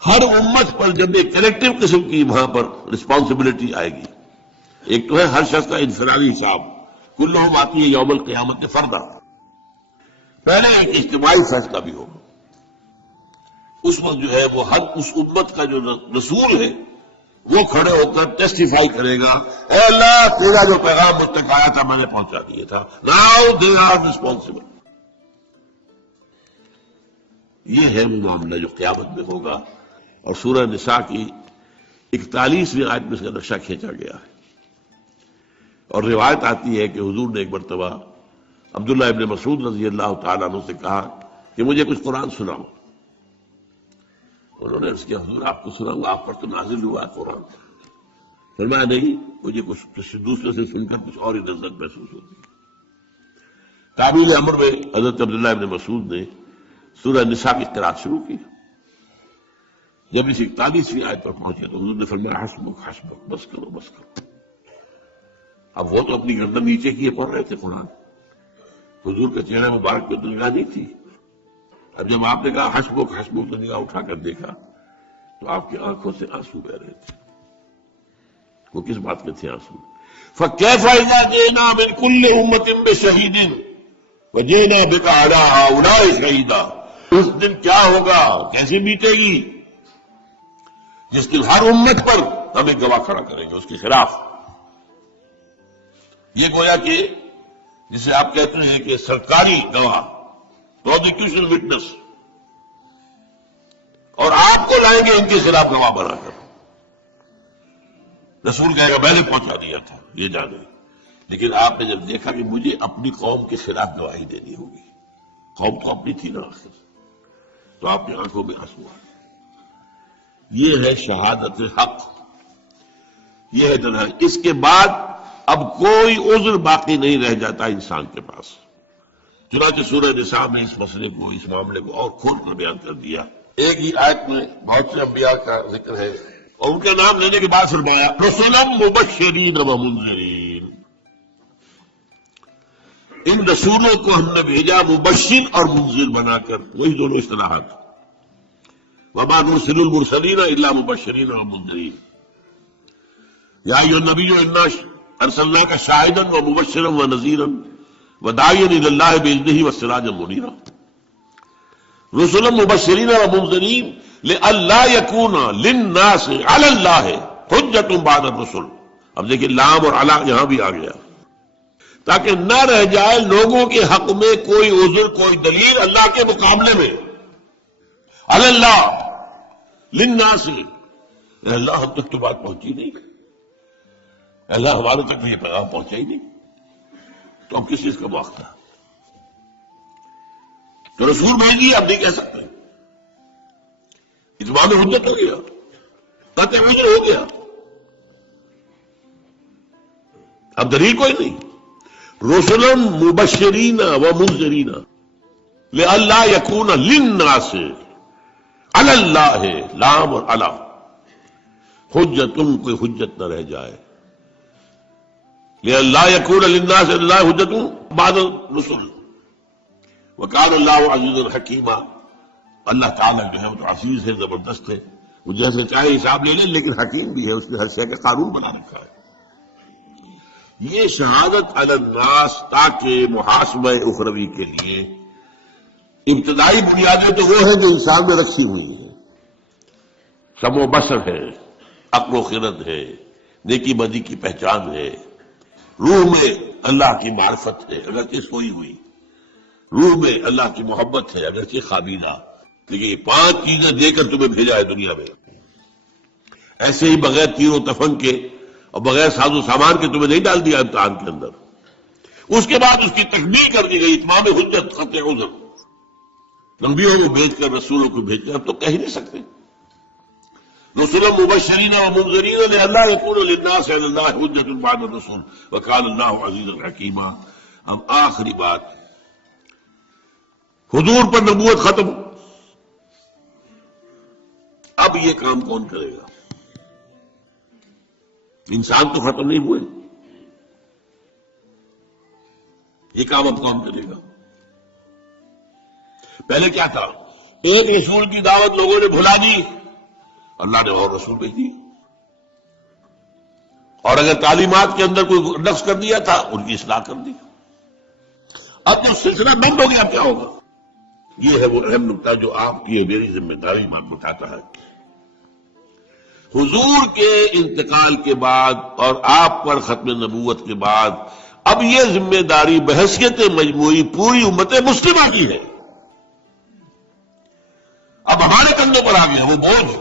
ہر امت پر جب ایک کلیکٹو قسم کی وہاں پر رسپانسبلٹی آئے گی. ایک تو ہے ہر شخص کا انفرادی حساب، کلہم آتی ہے یوم القیامت کے فردہ. پہلے ایک اجتماعی فیصلہ بھی ہوگا. اس وقت جو ہے وہ ہر اس امت کا جو رسول ہے وہ کھڑے ہو کر ٹیسٹیفائی کرے گا، اے اللہ تیرا جو پیغام مجھ تک آیا تھا میں نے پہنچا دیا تھا، ناؤ دے آر ریسپانسبل. یہ ہے وہ معاملہ جو قیامت میں ہوگا. اور سورہ نساء کی 41ویں آیت میں اس کا نقشہ کھینچا گیا ہے. اور روایت آتی ہے کہ حضور نے ایک مرتبہ عبداللہ ابن مسعود رضی اللہ تعالیٰ عنہ سے کہا کہ مجھے کچھ قرآن سناؤ. انہوں نے اس کے حضور آپ کو سناؤں، آپ پر تو نازل ہوا ہے قرآن. فرمایا نہیں، مجھے کچھ دوسرے سے سن کر کچھ اور ہی لذت محسوس ہوتی. تعبیل امر میں حضرت عبداللہ ابن مسعود نے سورہ نساء کی قرات شروع کی. جب اس 41ویں آیت پر پہنچے تو حضور نے فرمایا حسبک حسبک، بس کرو بس کرو. اب وہ تو اپنی گردن نیچے کیے پڑھ رہے تھے قرآن، حضور کے چہرے مبارک پہ تو نگاہ نہیں تھی. اب جب آپ نے کہا حسبک حسبک تو نگاہ اٹھا کر دیکھا تو آپ کی آنکھوں سے آنسو بہ رہے تھے. وہ کس بات کے تھے آنسو؟ فَكَيْفَ إِذَا جِئْنَا مِنْ كُلِّ أُمَّةٍ بِشَهِيدٍ وَجِئْنَا بِكَ عَلَىٰ هَٰؤُلَاءِ شَهِيدًا. اس دن کیا ہوگا، کیسے بیتے گی، جس دن ہر امت پر ہم ایک گواہ کھڑا کریں گے اس کے خلاف. یہ گویا کہ جسے آپ کہتے ہیں کہ سرکاری گواہ، پروزیکیوشن وٹنس، اور آپ کو لائیں گے ان کے خلاف گواہ بنا کر. رسول کہے گا میں نے پہنچا دیا تھا، یہ جانے. لیکن آپ نے جب دیکھا کہ مجھے اپنی قوم کے خلاف گواہی دینی ہوگی، قوم تو اپنی تھی نا آخر، تو آپ کی آنکھوں میں آنسو آئے. یہ ہے شہادت حق، یہ ہے تنہا. اس کے بعد اب کوئی عذر باقی نہیں رہ جاتا انسان کے پاس. چنانچہ سورہ نساء میں اس مسئلے کو، اس معاملے کو اور کھول کر بیان کر دیا. ایک ہی آیت میں بہت سے انبیاء کا ذکر ہے اور ان کا نام لینے کے بعد فرمایا رسولا مبشرین و منذرین. ان رسولوں کو ہم نے بھیجا مبشر اور منذر بنا کر، وہی دونوں اصطلاحات. وما نرسل المرسلین الا مبشرین و منذرین. یا ایھا النبی انا ارسلناک شاہدا و مبشرا و نذیرا وداعیا الی اللہ باذنہ وسراجا منیرا. رسلا مبشرین و منذرین لئلا یکون للناس علی اللہ حجۃ بعد الرسل. اب دیکھیں لام اور علی یہاں بھی آ گیا، تاکہ نہ رہ جائے لوگوں کے حق میں کوئی عذر، کوئی دلیل اللہ کے مقابلے میں. علی اللہ للناس، اللہ ہم تک تو بات پہنچی نہیں، اللہ ہمارے تک یہ پیغام پہنچا ہی نہیں، تو ہم کس چیز کا مواقع ہے؟ تو رسول بھیج دیا، اب نہیں کہہ سکتے. اتمام حجت ہو گیا، قطع عذر ہو گیا، اب دلیل کوئی نہیں. رسلا مبشرین و منذرین لئلا یکون للناس علی اللہ، لام اور علی، حجت، کوئی حجت نہ رہ جائے. لئلا یکون للناس علی اللہ حجت بعد الرسل وکان اللہ عزیزا حکیما. اللہ تعالیٰ جو ہے وہ تو عزیز ہے، زبردست ہے، وہ جیسے چاہے حساب لے لے، لیکن حکیم بھی ہے، اس نے ہر شے کا قانون بنا رکھا ہے. یہ شہادت علی الناس تاکہ محاسبہ اخروی کے لیے ابتدائی بنیادیں تو وہ ہیں جو انسان میں رکھی ہوئی ہیں. سم و بصر ہے، عقل و خرد ہے، نیکی بدی کی پہچان ہے، روح میں اللہ کی معرفت ہے اگرچہ سوئی ہوئی، روح میں اللہ کی محبت ہے اگرچہ خوابیدہ. لیکن یہ 5 چیزیں دے کر تمہیں بھیجا ہے دنیا میں. ایسے ہی بغیر تیر و تفنگ کے اور بغیر ساز و سامان کے تمہیں نہیں ڈال دیا امتحان کے اندر. اس کے بعد اس کی تکمیل کر دی گئی، اتمام حجت، قطع عذر. نبیوں کو بھیج کر، رسولوں کو بھیج کر، اب تو کہہ ہی نہیں سکتے. رسلا مبشرین و منذرین لئلا یکون للناس علی اللہ حجۃ بعد الرسل وکان اللہ عزیزا حکیما. اب آخری بات، حضور پر نبوت ختم. اب یہ کام کون کرے گا؟ انسان تو ختم نہیں ہوئے، یہ کام اب کون کرے گا؟ پہلے کیا تھا؟ ایک رسول کی دعوت لوگوں نے بھلا دی، اللہ نے اور رسول بھیج دی. اور اگر تعلیمات کے اندر کوئی نقص کر دیا تھا، ان کی اصلاح کر دی. اب تو سلسلہ بند ہو گیا، اب کیا ہوگا؟ یہ ہے وہ اہم نقطہ جو آپ کی میری ذمہ داری بات بتاتا ہے. حضور کے انتقال کے بعد اور آپ پر ختم نبوت کے بعد اب یہ ذمہ داری بحیثیت مجموعی پوری امت مسلمہ کی ہے. اب ہمارے کندھوں پر آ گیا وہ بوجھ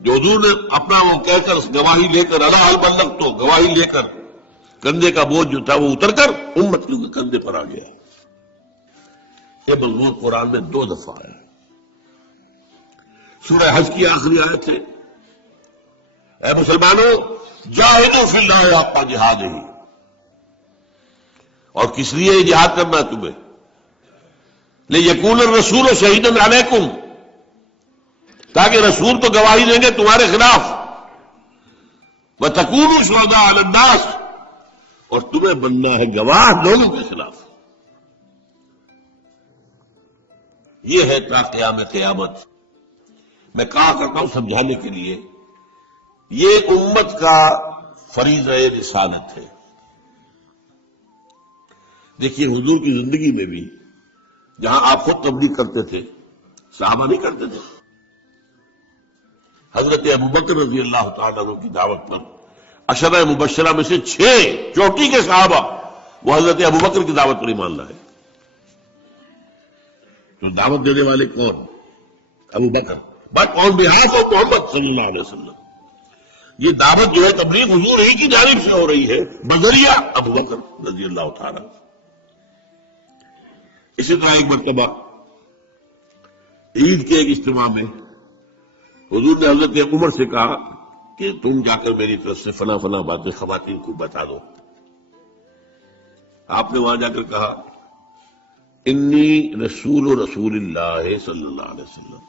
جو حضور نے اپنا وہ کہہ کر گواہی لے کر اللہ البلغ تو گواہی لے کر کندھے کا بوجھ جو تھا وہ اتر کر امت کے کندھے پر آ گیا. یہ مضمون قرآن میں 2 دفعہ ہے. سورہ حج کی آخری آیت ہے، اے مسلمانوں جاہدوا فی اللہ حق جہادہ. اور کس لیے یہ جہاد کرنا ہے تمہیں؟ لیکون الرسول شہیدا علیکم، تاکہ رسول تو گواہی دیں گے تمہارے خلاف. وتکونوا شہداء علی الناس، اور تمہیں بننا ہے گواہ لوگوں کے خلاف. یہ ہے تا قیام قیامت. میں کہا کرتا ہوں سمجھانے کے لیے، یہ امت کا فریضہ رسالت ہے. دیکھیے حضور کی زندگی میں بھی جہاں آپ خود تبلیغ کرتے تھے، صحابہ نہیں کرتے تھے. حضرت ابوبکر رضی اللہ تعالیٰ عنہ کی دعوت پر عشرہ مبشرہ میں سے 6 چوٹی کے صحابہ وہ حضرت ابوبکر کی دعوت پر ایمان لائے. تو دعوت دینے والے کون؟ ابو بکر، بٹ آن بہاف آف محمد صلی اللہ علیہ وسلم. یہ دعوت جو ہے تبلیغ حضور ہی کی جانب سے ہو رہی ہے بذریعہ ابو بکر رضی اللہ تعالی. اسی طرح ایک مرتبہ عید کے ایک اجتماع میں حضور نے حضرت عمر سے کہا کہ تم جا کر میری طرف سے فلاں فلاں باتیں خواتین کو بتا دو. آپ نے وہاں جا کر کہا انی رسول اللہ صلی اللہ علیہ وسلم،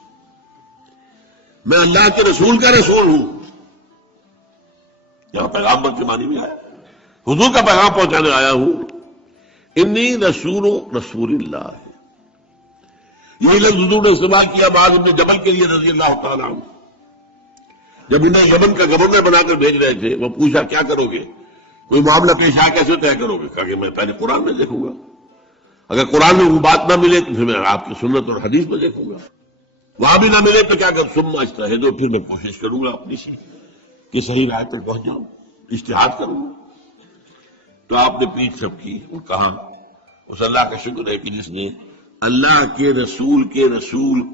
میں اللہ کے رسول کا رسول ہوں. یہاں پیغامبر کے معنی میں آیا، حضور کا پیغام پہنچانے آیا ہوں. انی رسول اللہ. یہی لفظ حضور نے استعمال کیا معاذ بن جبل کے لیے رضی اللہ تعالیٰ عنہ. جب انہیں یمن کا گورنر بنا کر بھیج رہے تھے، وہ پوچھا کیا کرو گے، کوئی معاملہ پیش آیا کیسے طے کرو گے؟ کہا کہ میں پہلے قرآن میں دیکھوں گا، اگر قرآن میں وہ بات نہ ملے تو پھر میں آپ کی سنت اور حدیث میں دیکھوں گا، وہاں بھی نہ ملے تو کیا کر ثم اجتہد، پھر میں کوشش کروں گا اپنی سی کہ صحیح رائے پر پہنچ جاؤں، اجتہاد کروں گا. تو آپ نے پیٹ سب کی اور کہا اس اللہ کا شکر ہے کہ جس نے اللہ کے رسول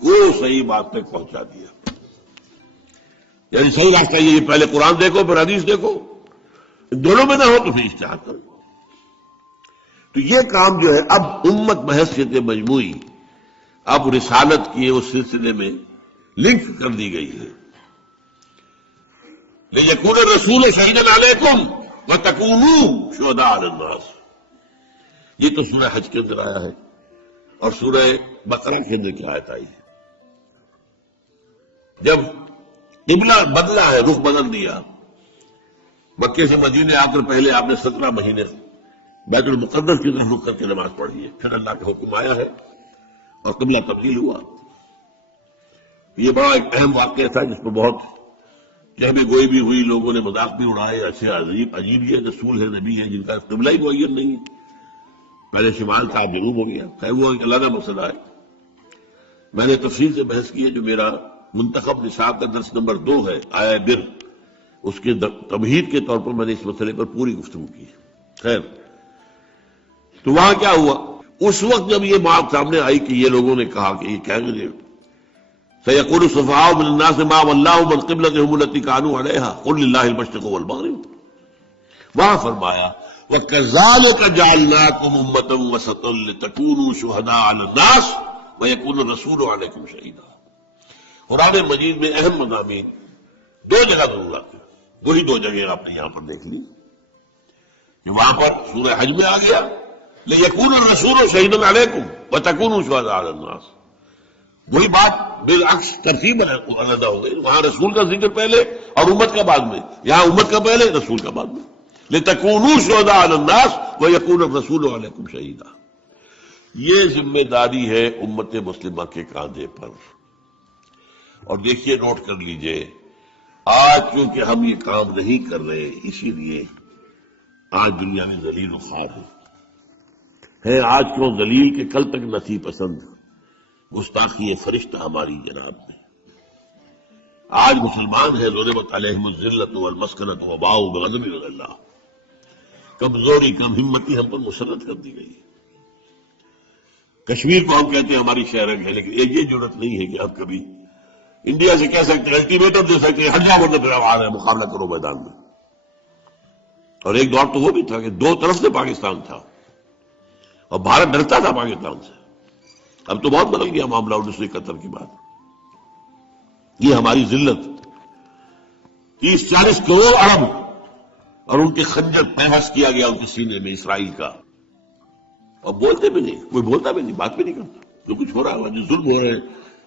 کو صحیح بات تک پہنچا دیا. یعنی صحیح راستہ یہ پہلے قرآن دیکھو پھر حدیث دیکھو، دونوں میں نہ ہو تو پھر اجتہاد کرو. تو یہ کام جو ہے اب امت بحیثیت مجموعی اب رسالت کی اس سلسلے میں لنک کر دی گئی ہے. لِيَكُونَ الرَّسُولُ شَهِيدًا عَلَيْكُمْ وَتَكُونُوا شُهَدَاءَ عَلَى النَّاسِ. یہ تو سورہ حج کے اندر آیا ہے اور سورہ بقرہ کے اندر کی آیت آئی ہے. جب قبلہ بدلا ہے، رخ بدل دیا، مکے سے مدینے آ کر پہلے آپ نے 17 مہینے بیت المقدس کی طرف رخ کر کے نماز پڑھی ہے، پھر اللہ کا حکم آیا ہے اور قبلہ تبدیل ہوا. یہ بڑا ایک اہم واقعہ تھا جس پر بہت جہبے گوئی بھی ہوئی، لوگوں نے مذاق بھی اڑائے. اچھے عجیب یہ رسول ہے، نبی ہے جن کا قبلہ ہی معین نہیں ہے، پہلے شمال تھا اب جنوب ہو گیا. خیر وہ ایک علیحدہ مسئلہ ہے، میں نے تفصیل سے بحث کی ہے. جو میرا منتخب نصاب کا درس نمبر 2 ہے آیا بر، اس کے تمہید کے طور پر میں نے اس مسئلے پر پوری گفتگو کی. خیر تو وہاں کیا ہوا اس وقت جب یہ بات سامنے آئی کہ یہ لوگوں نے کہا کہ یہ کہیں گے سَيَقُولُ السُّفَهَاءُ مِنَ النَّاسِ مَا وَلَّاهُمْ عَنْ قِبْلَتِهِمُ الَّتِي كَانُوا عَلَيْهَا قُلْ لِلَّهِ الْمَشْرِقُ وَالْمَغْرِبُ. وہاں فرمایا وَكَذَلِكَ جَعَلْنَاكُمْ أُمَّةً وَسَطًا لِتَكُونُوا شُهَدَاءَ عَلَى النَّاسِ وَيَكُونَ الرَّسُولُ عَلَيْكُمْ شَهِيدًا. قرآن مجید میں اہم مضامین 2 جگہ ضرور آتے ہیں، وہی 2 جگہ آپ نے یہاں پر دیکھ لی کہ وہاں پر سورہ حج میں آ گیا لِيَكُونَ الرَّسُولُ شَهِيدًا عَلَيْكُمْ وَتَكُونُوا شُهَدَاءَ عَلَى النَّاسِ. وہی بات بالعکس ترتیب علیحدہ ہو گئی، وہاں رسول کا ذکر پہلے اور امت کا بعد میں، یہاں امت کا پہلے رسول کا بعد میں. لِتَكُونُوا شُهَدَاءَ عَلَى النَّاسِ وَيَكُونَ الرَّسُولُ عَلَيْكُمْ شَهِيدًا. یہ ذمہ داری ہے امت مسلمہ کے کاندھے پر. اور دیکھیے نوٹ کر لیجئے، آج چونکہ ہم یہ کام نہیں کر رہے اسی لیے آج دنیا میں ذلیل و خوار ہے. آج کیوں ذلیل کہ کل تک نصیب پسند گستاخی فرشتہ ہماری جناب میں. آج مسلمان ہیں ضربت علیہم الذلۃ والمسکنۃ وباؤوا بغضب من اللہ، کمزوری کم ہمتی ہم پر مسلط کر دی گئی. کشمیر کو ہم کہتے ہیں ہماری شہرک ہے، لیکن یہ جرت نہیں ہے کہ ہم کبھی انڈیا سے کہہ سکتے ہیں، الٹیمیٹم دے سکتے ہیں، ہٹ جاؤ ورنہ پھر آ رہے ہیں مقابلہ کرو میدان میں. اور ایک دور تو وہ بھی تھا کہ 2 طرف سے پاکستان تھا اور بھارت ڈرتا تھا پاکستان سے. اب تو بہت بدل گیا معاملہ 1971 کی بات. یہ ہماری ذلت 30-40 کروڑ عرب اور ان کے خنجر پیوست کیا گیا ان کے سینے میں اسرائیل کا، اور بولتے بھی نہیں، کوئی بولتا بھی نہیں، بات بھی نہیں کرتا. جو کچھ ہو رہا ہے، جو ظلم ہو رہے ہیں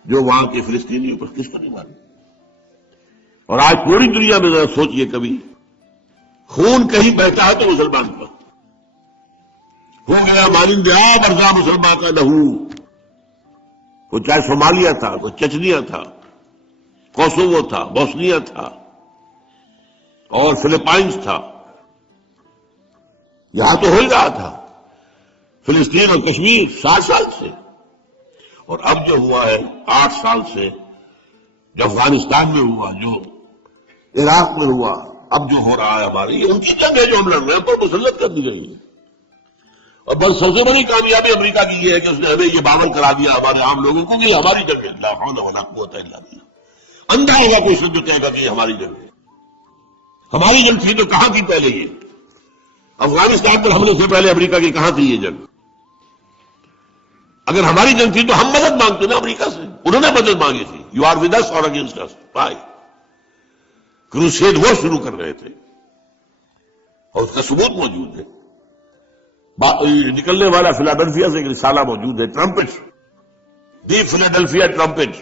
جو وہاں کے فلسطینیوں پر، کس کو نہیں معلوم. اور آج پوری دنیا میں ذرا سوچئے، کبھی خون کہیں بہتا ہے تو مسلمان پر ہو گیا مانند آب ارزا مسلمان کا لہو. وہ چاہے صومالیہ تھا، وہ چچنیا تھا، کوسوو تھا، بوسنیا تھا اور فلپائنز تھا، یہاں تو ہو ہی رہا تھا. فلسطین اور کشمیر 60 سال سے، اور اب جو ہوا ہے 8 سال سے، جو افغانستان میں ہوا، جو عراق میں ہوا، اب جو ہو رہا ہے ہمارے، یہ ان کی جنگ ہے جو ہم لڑ رہے ہیں، پر مسلط کر دی گئی ہے. اور بس سب سے بڑی کامیابی امریکہ کی یہ ہے کہ اس نے ہمیں یہ باور کرا دیا ہمارے عام لوگوں کو کہ یہ ہماری جنگ ہے. لا حول ولا قوت الا باللہ. اندھا ہوگا کوئی شخص جو کہے گا کہ یہ ہماری جنگ ہے. ہماری جنگ تھی تو کہاں تھی پہلے یہ؟ افغانستان پر حملے سے پہلے امریکہ کی کہاں تھی یہ جنگ؟ اگر ہماری جنگ تھی تو ہم مدد مانگتے نا امریکہ سے. انہوں نے مدد مانگی تھی. یو آر ود اس اور اگینسٹ اس. بھائی کروسیڈ وہ شروع کر رہے تھے اور اس کا ثبوت موجود ہے. نکلنے والا فلاڈلفیا سے ایک رسالہ موجود ہے، ٹرمپٹ، دی فلاڈلفیا ٹرمپٹ.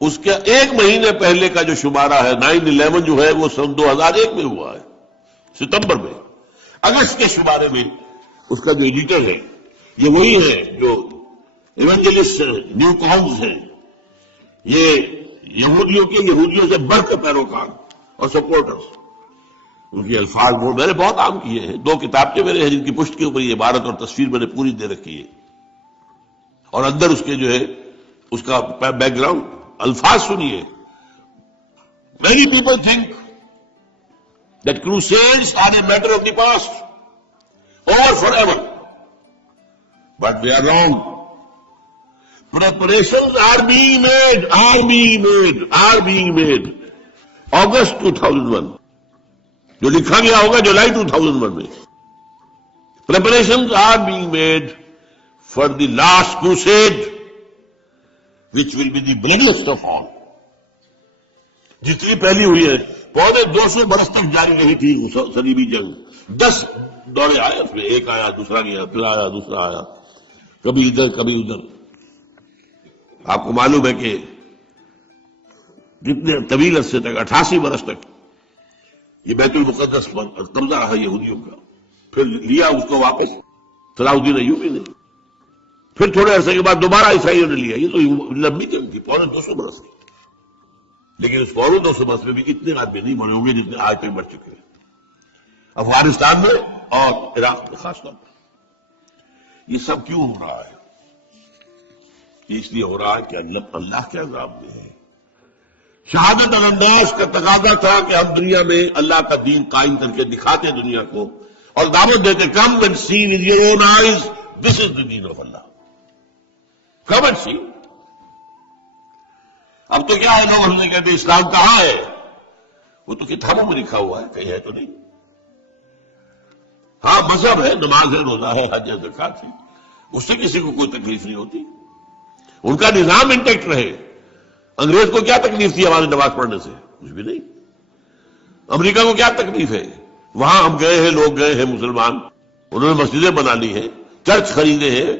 اس کے ایک مہینے پہلے کا جو شمارہ ہے 9/11 جو ہے وہ سن 2001 میں ہوا ہے، ستمبر میں. اگست کے شمارے میں اس کا جو ایڈیٹر ہے یہ وہی ہے جو ایونجلسٹ نیو کالمز ہیں. یہ یہودیوں سے بڑھ کر پیروکار اور سپورٹرز. ان کے الفاظ وہ میں نے بہت عام کیے ہیں. 2 کتابیں میرے ہیں جن کی پشت کے اوپر یہ عبارت اور تصویر میں نے پوری دے رکھی ہے، اور اندر اس کے جو ہے اس کا بیک گراؤنڈ الفاظ سنیے. Many people think that crusades are a matter of the past, over forever, but they are wrong. Preparations are being made. August 2001 جو لکھا گیا ہوگا جولائی 2001 میں. Preparations are being made for the last crusade, which will be the bloodiest of all. جتنی پہلی ہوئی ہے 250 برس تک جاری رہی تھی صلیبی جنگ. 10 دورے آئے اس میں، ایک آیا دوسرا گیا پھر آیا دوسرا آیا، کبھی ادھر کبھی ادھر. آپ کو معلوم ہے کہ جتنے طویل عرصے تک 88 برس تک یہ بیت المقدس پر قبضہ رہا یہودیوں کا. پھر لیا اس کو واپس صلاح الدین ایوبی نے، پھر تھوڑے عرصے کے بعد دوبارہ عیسائیوں نے لیا. یہ تو لمبی جنگ تھی 250 برس کی. لیکن اس 250 برس میں بھی اتنے آدمی نہیں مرے ہوں گے جتنے آج تک مر چکے ہیں افغانستان میں اور عراق میں خاص طور پر. یہ سب کیوں ہو رہا ہے؟ یہ اس لیے ہو رہا ہے کہ اللہ کے عذاب میں ہے. شہادت الانداز کا تقاضا تھا کہ ہم دنیا میں اللہ کا دین قائم کر کے دکھاتے دنیا کو اور دعوت دیتے، come and see with your own eyes this is the دین of Allah. Come and see. اب تو کیا ہے، لوگ ہم نے کہتے ہیں اسلام کہاں ہے؟ وہ تو کتابوں میں لکھا ہوا ہے، کہیں ہے تو نہیں. ہاں مذہب ہے، نماز ہے، روزہ ہے، حج ہے، زکات ہے، اس سے کسی کو کوئی تکلیف نہیں ہوتی. ان کا نظام انٹیکٹ رہے. انگریز کو کیا تکلیف تھی ہماری نماز پڑھنے سے؟ کچھ بھی نہیں. امریکہ کو کیا تکلیف ہے؟ وہاں ہم گئے ہیں، لوگ گئے ہیں مسلمان، انہوں نے مسجدیں بنا لی ہیں، چرچ خریدے ہیں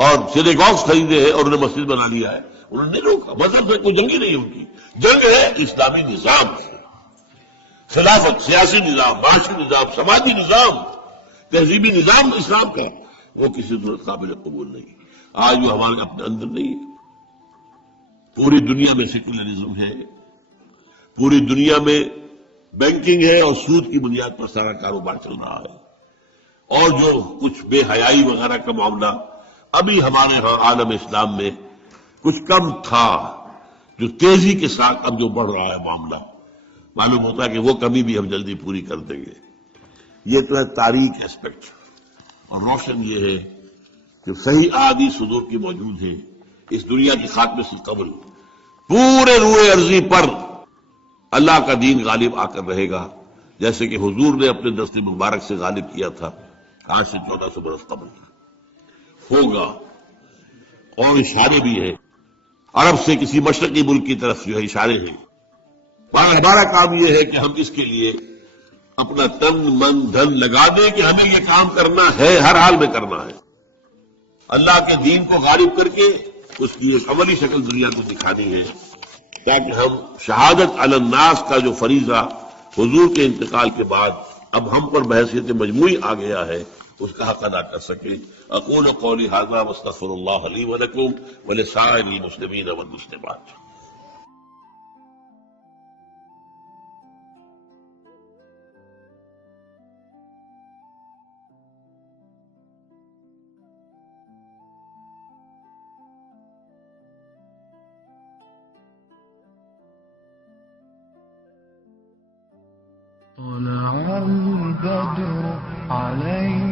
اور سینیگاگز خریدے ہیں اور انہیں مسجد بنا لیا ہے. انہوں نے روکا. مذہب سے کوئی جنگ ہی نہیں ان کی. جنگ ہے اسلامی نظام سے، خلافت، سیاسی نظام، معاشی نظام، سماجی نظام، تہذیبی نظام اسلام کا، وہ کسی صورت قابل قبول نہیں. آج وہ ہمارے اپنے اندر نہیں ہے. پوری دنیا میں سیکولرزم ہے، پوری دنیا میں بینکنگ ہے اور سود کی بنیاد پر سارا کاروبار چل رہا ہے. اور جو کچھ بے حیائی وغیرہ کا معاملہ ابھی ہمارے ہاں عالم اسلام میں کچھ کم تھا، جو تیزی کے ساتھ اب جو بڑھ رہا ہے معاملہ، معلوم ہوتا ہے کہ وہ کمی بھی ہم جلدی پوری کر دیں گے. یہ تو ہے تاریخ ایسپیکٹ. اور روشن یہ ہے کہ صحیح آدھی صدور کی موجود ہے. اس دنیا کی خاتمے سے قبل پورے روئے ارضی پر اللہ کا دین غالب آ کر رہے گا، جیسے کہ حضور نے اپنے دست مبارک سے غالب کیا تھا آج سے 1400 برس قبل. ہوگا. اور اشارے بھی ہیں عرب سے کسی مشرقی ملک کی طرف جو ہے اشارے ہیں. ہمارا کام یہ ہے کہ ہم اس کے لیے اپنا تن من دھن لگا دیں کہ ہمیں یہ کام کرنا ہے، ہر حال میں کرنا ہے. اللہ کے دین کو غالب کر کے اس کی ایک عملی شکل دنیا کو دکھانی ہے، تاکہ ہم شہادت علی الناس کا جو فریضہ حضور کے انتقال کے بعد اب ہم پر بحیثیت مجموعی آ گیا ہے اس کا حق ادا کر سکیں. اقول قولی ھذا واستغفر اللہ لی ولکم ولسائر المسلمین والمسلمات. البدر علينا